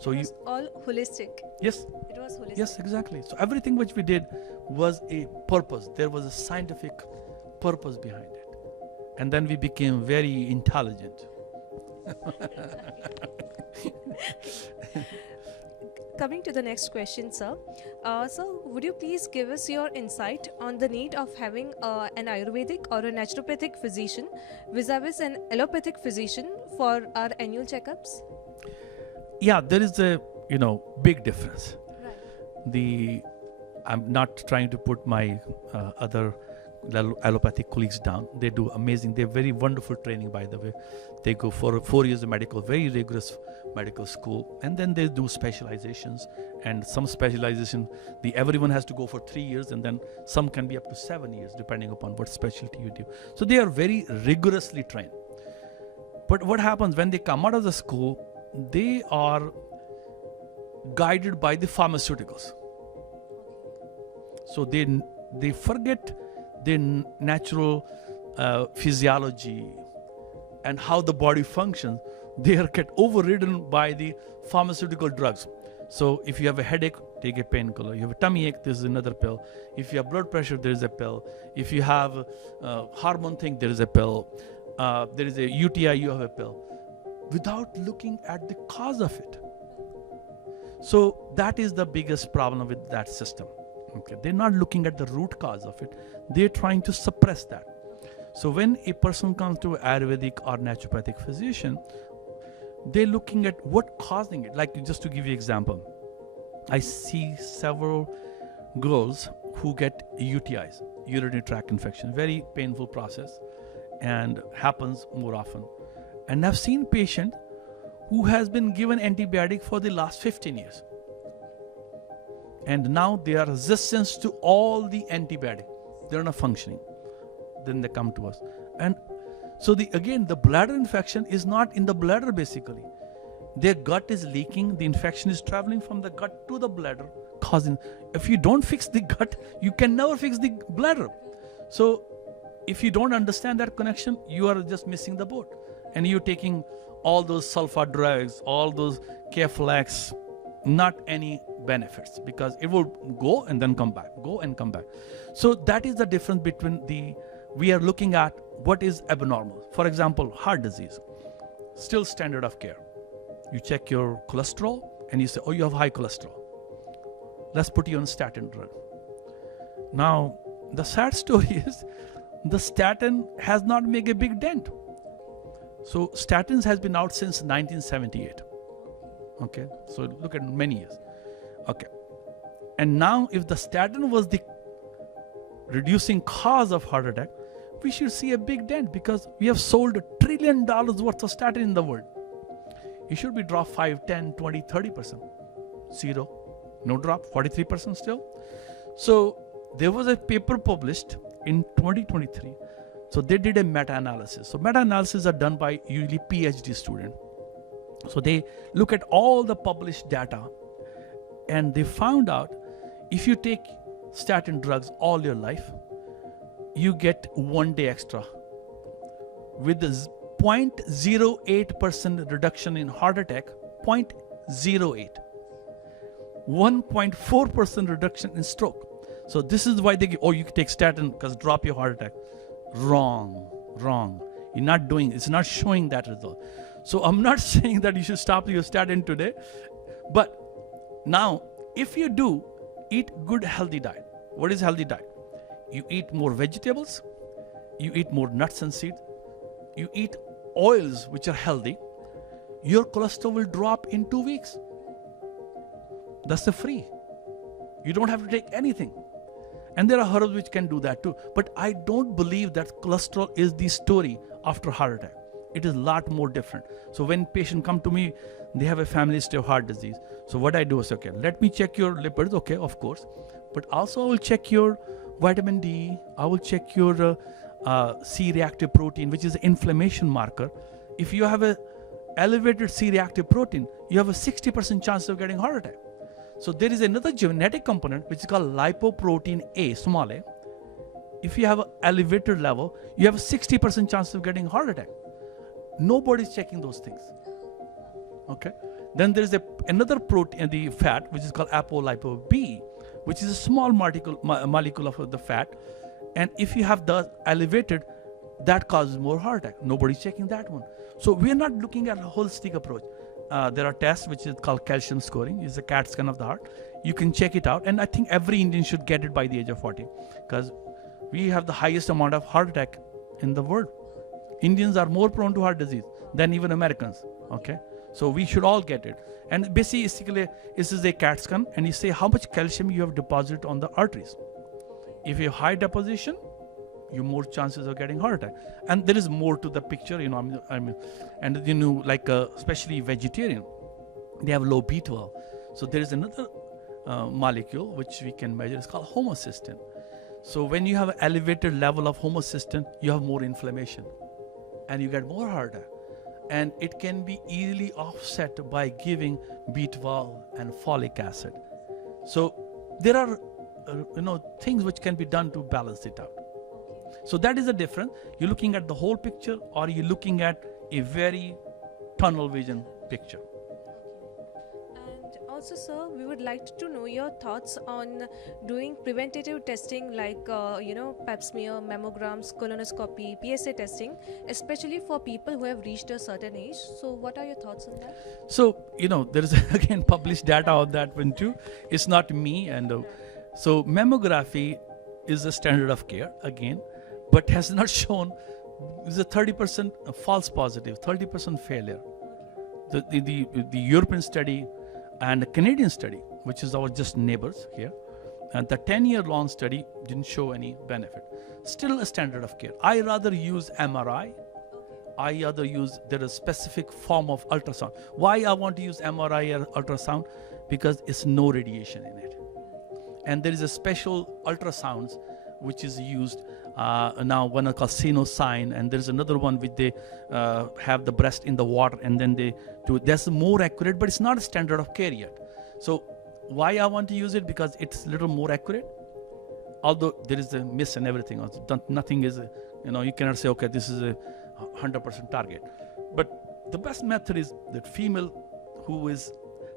So it was all holistic. Yes. It was holistic. Yes, exactly. So everything which we did was a purpose. There was a scientific purpose behind it. And then we became very intelligent. Coming to the next question, sir. So, would you please give us your insight on the need of having an Ayurvedic or a naturopathic physician vis-a-vis an allopathic physician for our annual checkups? Yeah, there is a big difference. Right. I'm not trying to put my other allopathic colleagues down. They do amazing. They're very wonderful training, by the way. They go for 4 years of medical, very rigorous medical school, and then they do specializations. And some specialization, everyone has to go for 3 years, and then some can be up to 7 years, depending upon what specialty you do. So they are very rigorously trained. But what happens when they come out of the school? They are guided by the pharmaceuticals. So they forget the natural physiology and how the body functions. They are get overridden by the pharmaceutical drugs. So if you have a headache, take a painkiller. You have a tummy ache, there's another pill. If you have blood pressure, there is a pill. If you have hormone thing, there is a pill. There is a UTI, you have a pill. Without looking at the cause of it. So that is the biggest problem with that system. Okay, they're not looking at the root cause of it. They're trying to suppress that. So when a person comes to Ayurvedic or naturopathic physician, they're looking at what causing it. Like, just to give you an example, I see several girls who get UTIs, urinary tract infection, very painful process, and happens more often. And I've seen patient who has been given antibiotic for the last 15 years. And now they are resistant to all the antibiotic. They're not functioning. Then they come to us. And so the bladder infection is not in the bladder basically. Their gut is leaking. The infection is traveling from the gut to the bladder, causing. If you don't fix the gut, you can never fix the bladder. So if you don't understand that connection, you are just missing the boat. And you're taking all those sulfa drugs, all those K-flex, not any benefits, because it will go and then come back, go and come back. So that is the difference between we are looking at what is abnormal. For example, heart disease, still standard of care. You check your cholesterol and you say, oh, you have high cholesterol. Let's put you on statin drug. Now, the sad story is the statin has not made a big dent. So statins has been out since 1978. Okay, so look at many years. Okay, and now if the statin was the reducing cause of heart attack, we should see a big dent, because we have sold $1 trillion worth of statin in the world. It should be dropped 5, 10, 20, 30%. Zero, no drop, 43% still. So there was a paper published in 2023. So they did a meta-analysis. So meta-analysis are done by usually PhD student. So they look at all the published data, and they found out if you take statin drugs all your life, you get 1 day extra with the 0.08% reduction in heart attack, 0.08. 1.4% reduction in stroke. So this is why they give, oh, you can take statin because drop your heart attack. Wrong. You're not doing, it's not showing that result. So I'm not saying that you should stop your statin today, but now if you do, eat good healthy diet. What is healthy diet? You eat more vegetables, you eat more nuts and seeds, you eat oils which are healthy, your cholesterol will drop in 2 weeks. That's the free. You don't have to take anything. And there are herbs which can do that too. But I don't believe that cholesterol is the story after heart attack. It is a lot more different. So when patients come to me, they have a family history of heart disease. So what I do is, okay, let me check your lipids, okay, of course. But also I will check your vitamin D. I will check your C-reactive protein, which is an inflammation marker. If you have a elevated C-reactive protein, you have a 60% chance of getting heart attack. So there is another genetic component which is called lipoprotein A, small a. If you have an elevated level, you have a 60% chance of getting heart attack. Nobody's checking those things. Okay. Then there is another protein, the fat, which is called apolipo B, which is a small molecule of the fat. And if you have the elevated, that causes more heart attack. Nobody's checking that one. So we're not looking at a holistic approach. There are tests which is called calcium scoring. It's a CAT scan of the heart. You can check it out. And I think every Indian should get it by the age of 40 because we have the highest amount of heart attack in the world. Indians are more prone to heart disease than even Americans. Okay. So we should all get it. And basically, this is a CAT scan and you say how much calcium you have deposited on the arteries. If you have high deposition, you more chances of getting heart attack. And there is more to the picture, like especially vegetarian, they have low B12. So there is another molecule which we can measure. It's called homocysteine. So when you have an elevated level of homocysteine, you have more inflammation and you get more heart attack. And it can be easily offset by giving B12 and folic acid. So there are things which can be done to balance it out. So that is the difference. You're looking at the whole picture or you're looking at a very tunnel vision picture. And also, sir, we would like to know your thoughts on doing preventative testing like, pap smear, mammograms, colonoscopy, PSA testing, especially for people who have reached a certain age. So what are your thoughts on that? So, there is again published data on that one too. It's not me. And so mammography is a standard of care again, but has not shown. Is a 30% false positive, 30% failure. The European study and the Canadian study, which is our just neighbors here, and the 10-year-long study didn't show any benefit. Still a standard of care. I rather use MRI. There is a specific form of ultrasound. Why I want to use MRI or ultrasound? Because it's no radiation in it. And there is a special ultrasounds which is used now, one is called Sinosine, and there's another one which they have the breast in the water and then they do. That's more accurate, but it's not a standard of care yet. So why I want to use it? Because it's a little more accurate. Although there is a miss and everything else. Nothing is, you cannot say, okay, this is a 100% target. But the best method is that female who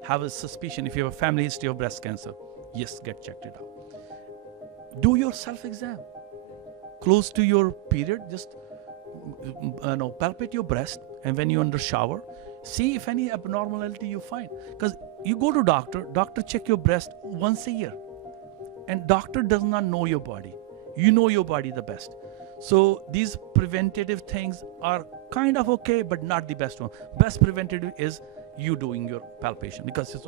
have a suspicion, if you have a family history of breast cancer, yes, get checked it out. Do your self-exam. Close to your period, just palpate your breast, and when you're under shower, see if any abnormality you find. Because you go to doctor check your breast once a year, and doctor does not know your body. You know your body the best. So these preventative things are kind of okay, but not the best one. Best preventative is you doing your palpation, because it's,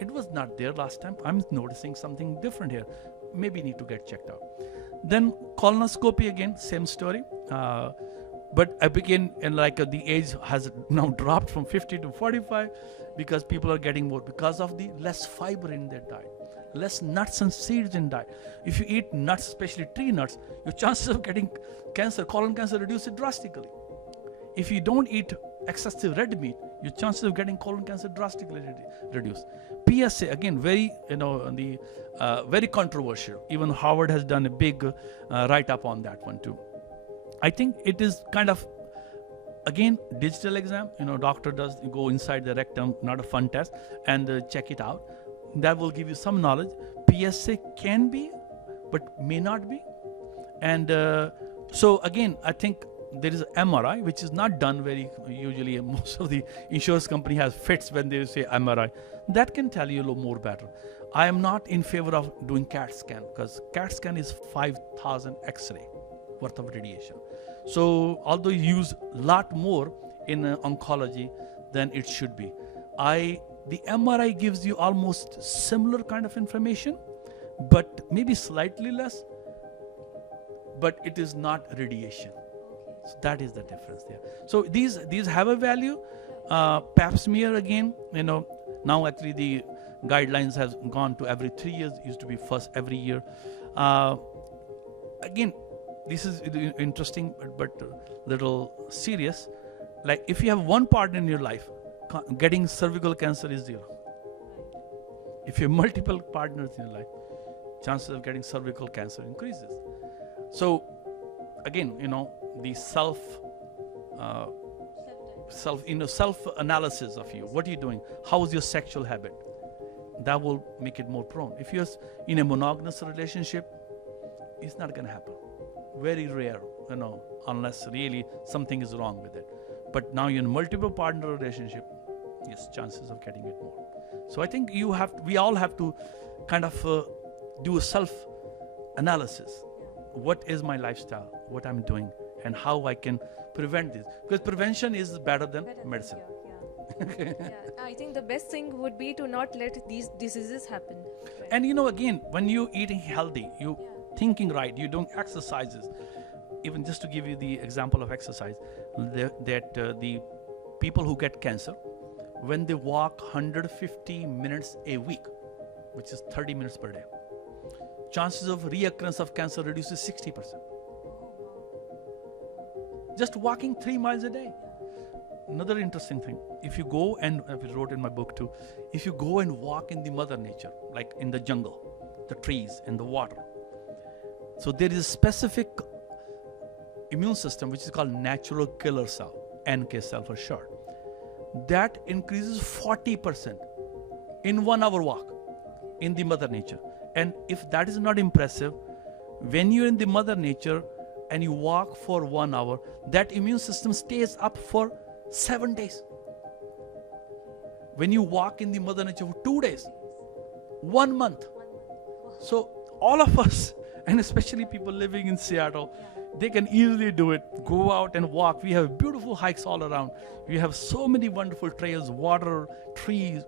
it was not there last time. I'm noticing something different here. Maybe need to get checked out. Then colonoscopy again, same story. But I begin the age has now dropped from 50 to 45 because people are getting more because of the less fiber in their diet, less nuts and seeds in diet. If you eat nuts, especially tree nuts, your chances of getting cancer, colon cancer, reduce drastically. If you don't eat excessive red meat, your chances of getting colon cancer drastically reduce. PSA again, very very controversial. Even Harvard has done a big write-up on that one too. I think it is kind of Again, digital exam, doctor does go inside the rectum, not a fun test, and check it out. That will give you some knowledge. PSA can be, but may not be. And so again, I think there is MRI, which is not done very usually. Most of the insurance company has fits when they say MRI. That can tell you a little more better. I am not in favor of doing CAT scan, because CAT scan is 5,000 X-ray worth of radiation. So although you use a lot more in oncology than it should be, the MRI gives you almost similar kind of information, but maybe slightly less, but it is not radiation. So that is the difference there. So these have a value. Pap smear again, now actually the guidelines has gone to every 3 years. It used to be first every year. Again, this is interesting, but little serious. Like if you have one partner in your life, getting cervical cancer is 0. If you have multiple partners in your life, chances of getting cervical cancer increases. So again, the self analysis of you. What are you doing? How is your sexual habit? That will make it more prone. If you're in a monogamous relationship, it's not going to happen. Very rare, unless really something is wrong with it. But now you're in a multiple partner relationship, yes, chances of getting it more. So I think we all have to kind of do a self-analysis. What is my lifestyle? What I'm doing? And how I can prevent this? Because prevention is better than medicine. Yeah. I think the best thing would be to not let these diseases happen. Right. And again, when you're eating healthy, you thinking right, you're doing exercises. Even just to give you the example of exercise, that the people who get cancer, when they walk 150 minutes a week, which is 30 minutes per day, chances of reoccurrence of cancer reduces 60%. Just walking 3 miles a day. Another interesting thing, if you go, and I wrote in my book too, if you go and walk in the mother nature, like in the jungle, the trees and the water, so there is a specific immune system which is called natural killer cell, NK cell for short, that increases 40% in 1 hour walk in the mother nature. And if that is not impressive, when you're in the mother nature and you walk for 1 hour, that immune system stays up for 7 days. When you walk in the mother nature for 2 days, 1 month. So all of us, and especially people living in Seattle, they can easily do it. Go out and walk. We have beautiful hikes all around. We have so many wonderful trails, water, trees.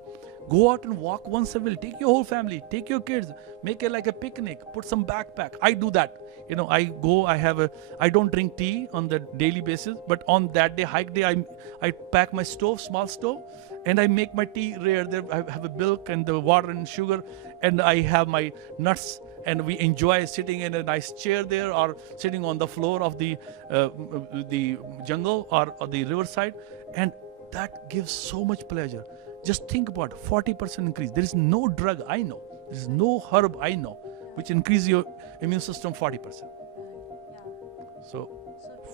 Go out and walk once a week. Take your whole family, take your kids, make it like a picnic, put some backpack. I do that. I don't drink tea on the daily basis, but on that day, hike day, I pack my stove, small stove, and I make my tea rare there. I have a milk and the water and sugar, and I have my nuts, and we enjoy sitting in a nice chair there, or sitting on the floor of the jungle or the riverside, and that gives so much pleasure. Just think about 40% increase. There is no drug I know, there is no herb I know which increases your immune system 40%. So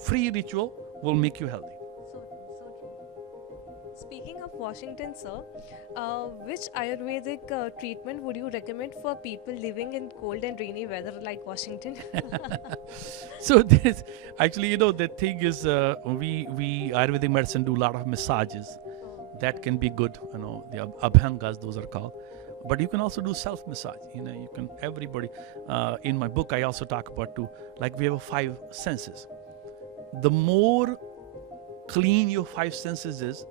free ritual will make you healthy. So true. Speaking of Washington, sir, which Ayurvedic treatment would you recommend for people living in cold and rainy weather like Washington? So there's actually, the thing is, we Ayurvedic medicine do a lot of massages. That can be good, the abhangas, those are called. But you can also do self-massage. You can, everybody. In my book, I also talk about too, like we have 5 senses. The more clean your 5 senses is,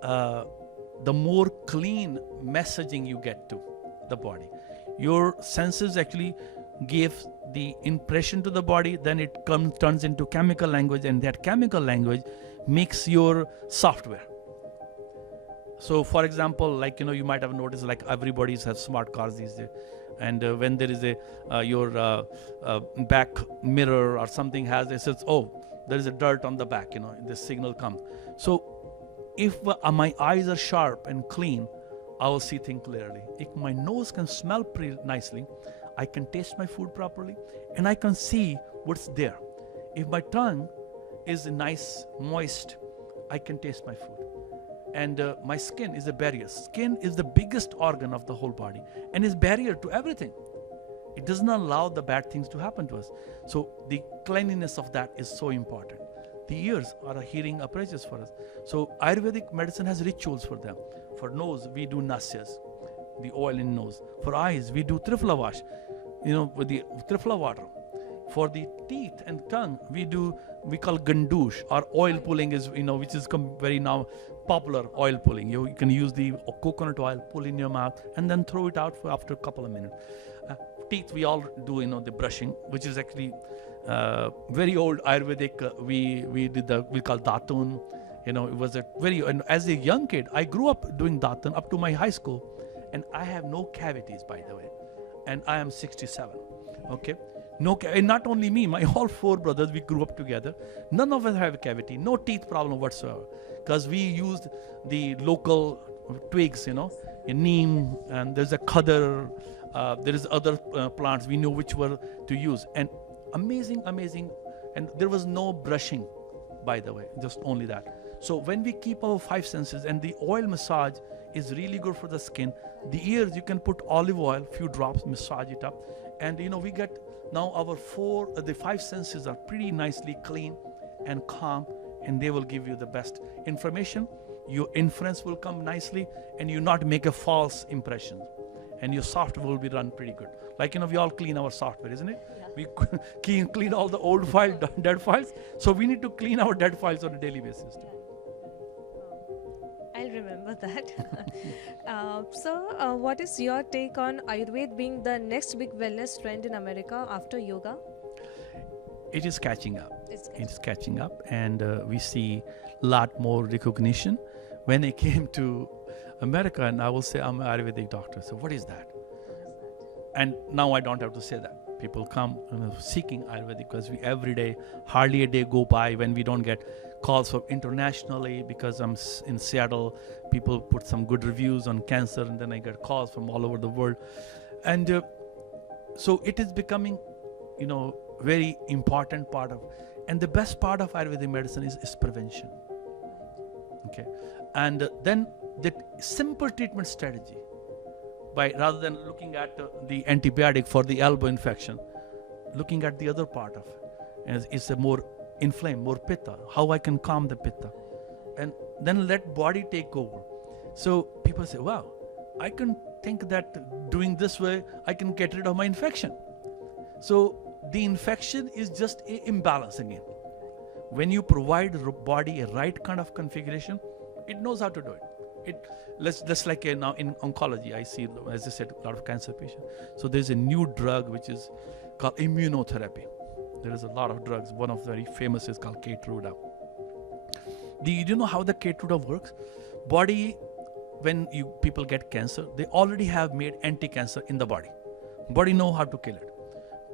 the more clean messaging you get to the body. Your senses actually give the impression to the body, then it turns into chemical language, and that chemical language makes your software. So for example, like, you might have noticed, like everybody has smart cars these days. And when there is your back mirror or something it says, oh, there is a dirt on the back, the signal comes. So if my eyes are sharp and clean, I will see things clearly. If my nose can smell pretty nicely, I can taste my food properly, and I can see what's there. If my tongue is nice, moist, I can taste my food. And my skin is a barrier. Skin is the biggest organ of the whole body and is barrier to everything. It does not allow the bad things to happen to us. So the cleanliness of that is so important. The ears are a hearing apparatus for us. So Ayurvedic medicine has rituals for them. For nose, we do nasyas, the oil in nose. For eyes, we do trifla wash, with the trifla water. For the teeth and tongue, we call gandush, or oil pulling is, which is very now popular, oil pulling. You can use the coconut oil, pull in your mouth, and then throw it out after a couple of minutes. Teeth, we all do, the brushing, which is actually very old Ayurvedic. We call datun. It was and as a young kid, I grew up doing datun up to my high school, and I have no cavities, by the way, and I am 67. Okay. No, and not only me, my all 4 brothers, we grew up together. None of us have a cavity, no teeth problem whatsoever, because we used the local twigs, a neem, and there's a khadar, there is other plants, we know which were to use. And amazing, and there was no brushing, by the way, just only that. So when we keep our 5 senses, and the oil massage is really good for the skin. The ears, you can put olive oil, few drops, massage it up, and we get now our 5 senses are pretty nicely clean and calm, and they will give you the best information. Your inference will come nicely, and you not make a false impression, and your software will be run pretty good. Like we all clean our software, isn't it? Yeah. We clean all the old files, dead files. So we need to clean our dead files on a daily basis too. I'll remember that. So, what is your take on Ayurveda being the next big wellness trend in America after yoga? It is catching up. It's catching up, and we see a lot more recognition. When I came to America, and I will say I'm an Ayurvedic doctor. So what is that? And now I don't have to say that. People come seeking Ayurvedic, because every day, hardly a day go by when we don't get calls from internationally, because I'm in Seattle. People put some good reviews on cancer, and then I get calls from all over the world. And so it is becoming, very important part of, and the best part of Ayurvedic medicine is prevention. Okay. And then the simple treatment strategy, by rather than looking at the antibiotic for the elbow infection, looking at the other part of it is a more inflamed, more pitta, how I can calm the pitta, and then let body take over. So people say, wow, I can think that doing this way I can get rid of my infection. So the infection is just an imbalance again. When you provide the body a right kind of configuration, it knows how to do it. Let's like now in oncology, I see, as I said, a lot of cancer patients. So there's a new drug which is called immunotherapy. There is a lot of drugs. One of the very famous is called Keytruda. Do you know how the Keytruda works? Body, when people get cancer, they already have made anti-cancer in the body. Body know how to kill it.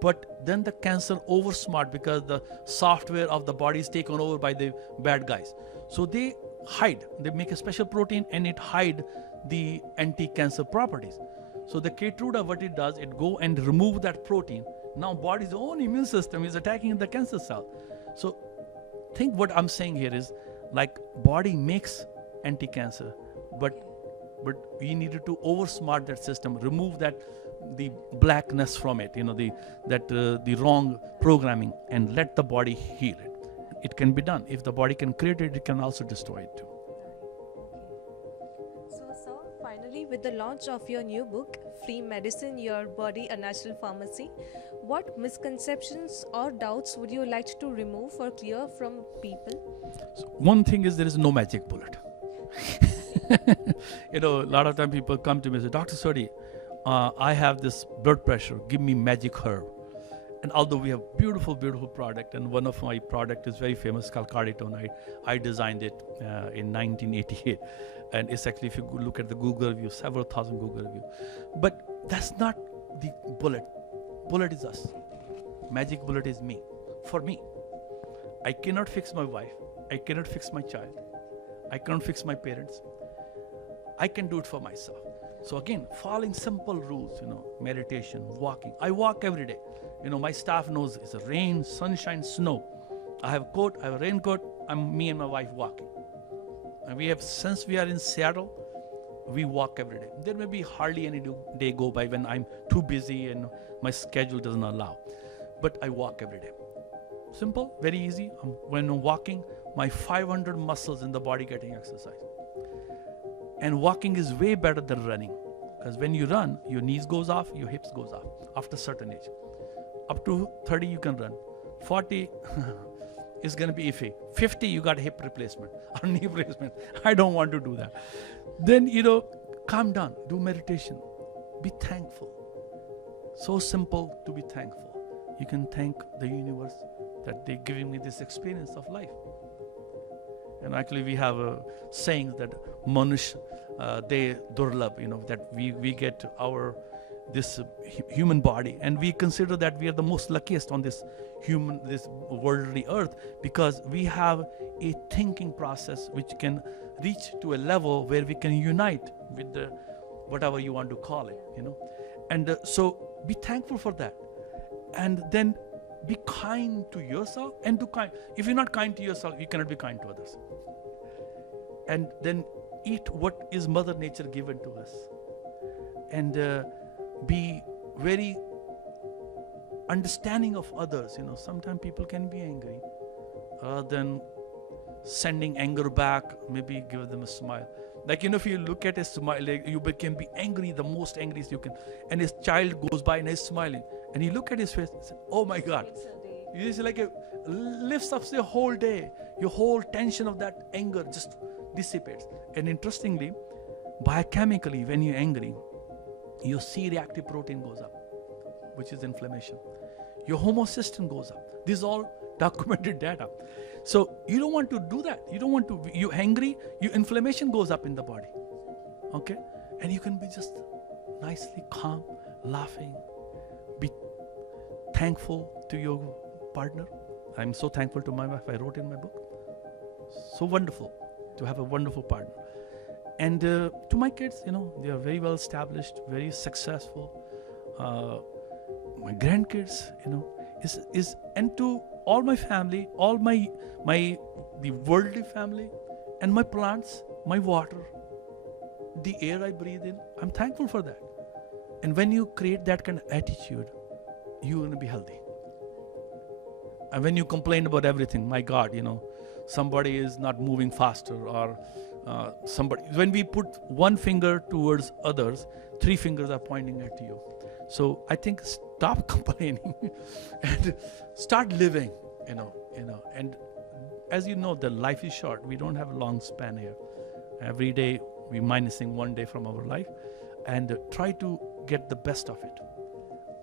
But then the cancer oversmart, because the software of the body is taken over by the bad guys. So they hide. They make a special protein, and it hide the anti-cancer properties. So the Keytruda, what it does, it go and remove that protein. Now body's own immune system is attacking the cancer cell. So think what I'm saying here is, like, body makes anti-cancer, but we needed to oversmart that system, remove the blackness from it, the wrong programming, and let the body heal it. It can be done. If the body can create it, it can also destroy it too. Okay. So finally, with the launch of your new book, Free Medicine, Your Body, A Natural Pharmacy, what misconceptions or doubts would you like to remove or clear from people? So one thing is, there is no magic bullet. A lot of time people come to me and say, Dr. Sodhi, I have this blood pressure, give me magic herb. And although we have beautiful product, and one of my product is very famous, called Carditonide. I designed it in 1988. And it's actually, if you look at the Google review, several thousand Google reviews. But that's not the bullet. Bullet is us. Magic bullet is me. For me. I cannot fix my wife. I cannot fix my child. I cannot fix my parents. I can do it for myself. So again, following simple rules, meditation, walking. I walk every day. My staff knows it's rain, sunshine, snow. I have a coat, I have a raincoat. Me and my wife walking. And we have, since we are in Seattle, we walk every day. There may be hardly any day go by when I'm too busy and my schedule doesn't allow. But I walk every day. Simple, very easy. When I'm walking, my 500 muscles in the body getting exercise. And walking is way better than running. Because when you run, your knees goes off, your hips goes off after a certain age. Up to 30 you can run. 40 is going to be iffy. 50 you got hip replacement or knee replacement. I don't want to do that. Then, calm down, do meditation. Be thankful. So simple to be thankful. You can thank the universe that they're giving me this experience of life. And actually we have a saying that Manush de Durlabh, that we get this human body, and we consider that we are the most luckiest on this worldly earth, because we have a thinking process which can reach to a level where we can unite with the whatever you want to call it, and so be thankful for that, and then be kind to yourself and if you're not kind to yourself, you cannot be kind to others. And then eat what is Mother Nature given to us, and be very understanding of others. Sometimes people can be angry. Rather than sending anger back, maybe give them a smile. Like, if you look at a smile, like you can be angry, the most angriest you can, and his child goes by and he's smiling, and you look at his face and say, oh my God. It's like it lifts up the whole day. Your whole tension of that anger just dissipates. And interestingly, biochemically, when you're angry, your C-reactive protein goes up, which is inflammation. Your homocysteine goes up. This is all documented data. So you don't want to do that. You're angry, your inflammation goes up in the body. Okay? And you can be just nicely calm, laughing, be thankful to your partner. I'm so thankful to my wife. I wrote in my book. So wonderful to have a wonderful partner. And to my kids, they are very well established, very successful. My grandkids, and to all my family, all the worldly family, and my plants, my water, the air I breathe in, I'm thankful for that. And when you create that kind of attitude, you're going to be healthy. And when you complain about everything, my God, somebody is not moving faster, or when we put one finger towards others, 3 fingers are pointing at you. So I think stop complaining and start living, and as you know, the life is short. We don't have a long span here. Every day we're minusing 1 day from our life, and try to get the best of it.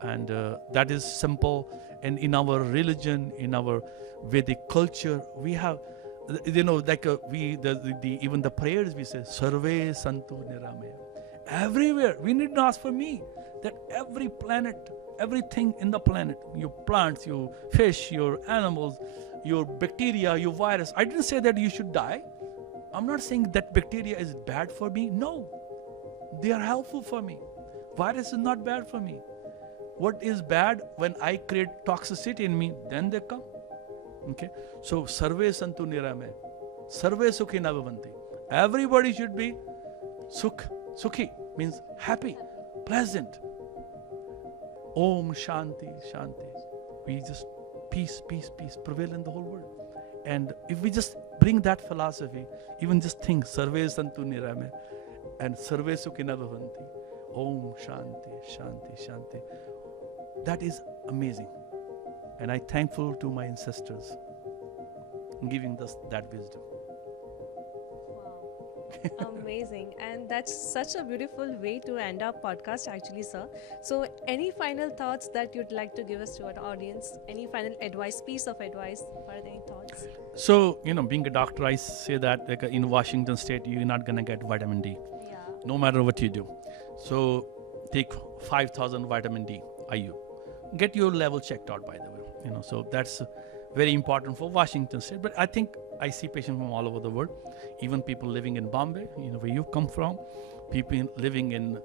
And that is simple. And in our religion, in our Vedic culture, we have, like even the prayers we say, Sarve Santu Niramaya. Everywhere, we need not ask for me. That every planet, everything in the planet, your plants, your fish, your animals, your bacteria, your virus. I didn't say that you should die. I'm not saying that bacteria is bad for me. No, they are helpful for me. Virus is not bad for me. What is bad when I create toxicity in me, then they come. Okay? So, Sarve Santu Nirame. Sarve Sukhi Navavanti. Everybody should be Sukhi means happy, pleasant. Om Shanti, Shanti. We just peace prevail in the whole world. And if we just bring that philosophy, even just think Sarve Santu Nirame and Sarve Sukhi Navavanti. Om Shanti, Shanti, Shanti. That is amazing. And I'm thankful to my ancestors in giving us that wisdom. Wow. Amazing. And that's such a beautiful way to end our podcast, actually, sir. So any final thoughts that you'd like to give us to our audience? Any final piece of advice? What are any thoughts? So, being a doctor, I say that in Washington State, you're not going to get vitamin D. Yeah. No matter what you do. So take 5,000 vitamin D IU. Get your level checked out, by the way. So that's very important for Washington State. But I think I see patients from all over the world, even people living in Bombay, where you come from, people living in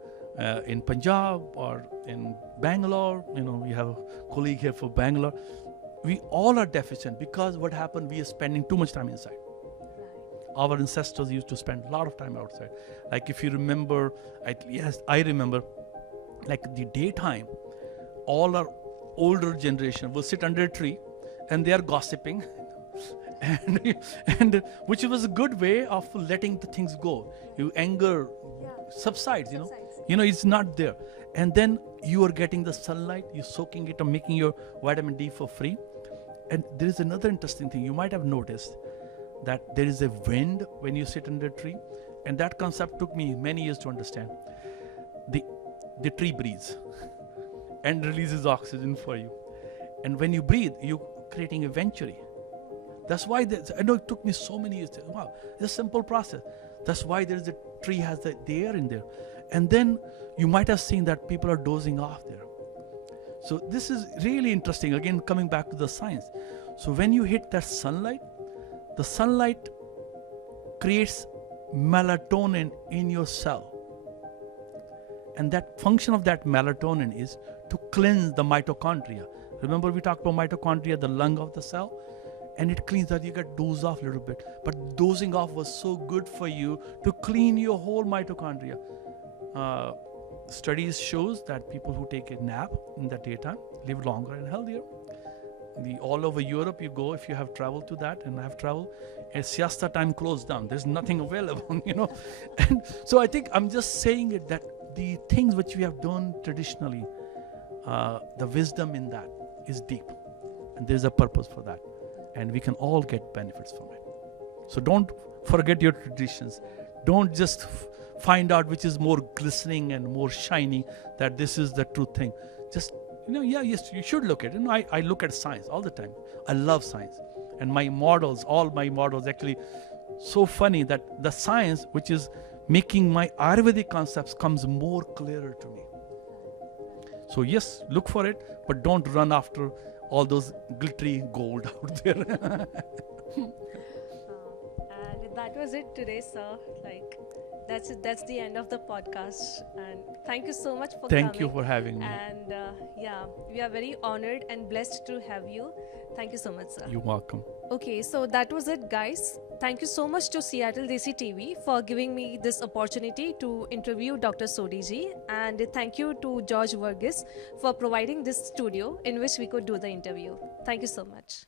Punjab or in Bangalore. We have a colleague here for Bangalore. we all are deficient because what happened, we are spending too much time inside. Our ancestors used to spend a lot of time outside. Like if you remember, yes, I remember, like the daytime, all our older generation will sit under a tree and they are gossiping and which was a good way of letting the things go. Your anger subsides, it's not there. And then you are getting the sunlight, you're soaking it and making your vitamin D for free. And there is another interesting thing you might have noticed, that there is a wind when you sit under a tree, and that concept took me many years to understand. The tree breathes and releases oxygen for you, and when you breathe, you're creating a venturi. That's why I know it took me so many years. Wow, it's a simple process. That's why there is a tree has the air in there. And then you might have seen that people are dozing off there. So this is really interesting. Again, coming back to the science. So when you hit that sunlight, the sunlight creates melatonin in your cell. And that function of that melatonin is to cleanse the mitochondria. Remember we talked about mitochondria, the lung of the cell? And it cleans that, you get dozed off a little bit. But dozing off was so good for you to clean your whole mitochondria. Studies shows that people who take a nap in the daytime live longer and healthier. All over Europe you go, if you have traveled to that, and I have traveled, and siesta time closed down. There's nothing available, And so I think I'm just saying it, that the things which we have done traditionally, the wisdom in that is deep. And there's a purpose for that. And we can all get benefits from it. So don't forget your traditions. Don't just find out which is more glistening and more shiny, that this is the true thing. Just, yes, you should look at it. I look at science all the time. I love science. And all my models actually, so funny that the science which is making my Ayurvedic concepts comes more clearer to me. So yes, look for it, but don't run after all those glittery gold out there. And that was it today, sir. That's it. That's the end of the podcast. And thank you so much for coming. Thank you for having me. And we are very honored and blessed to have you. Thank you so much, sir. You're welcome. Okay, so that was it, guys. Thank you so much to Seattle Desi TV for giving me this opportunity to interview Dr. Sodhi ji, and thank you to George Verghese for providing this studio in which we could do the interview. Thank you so much.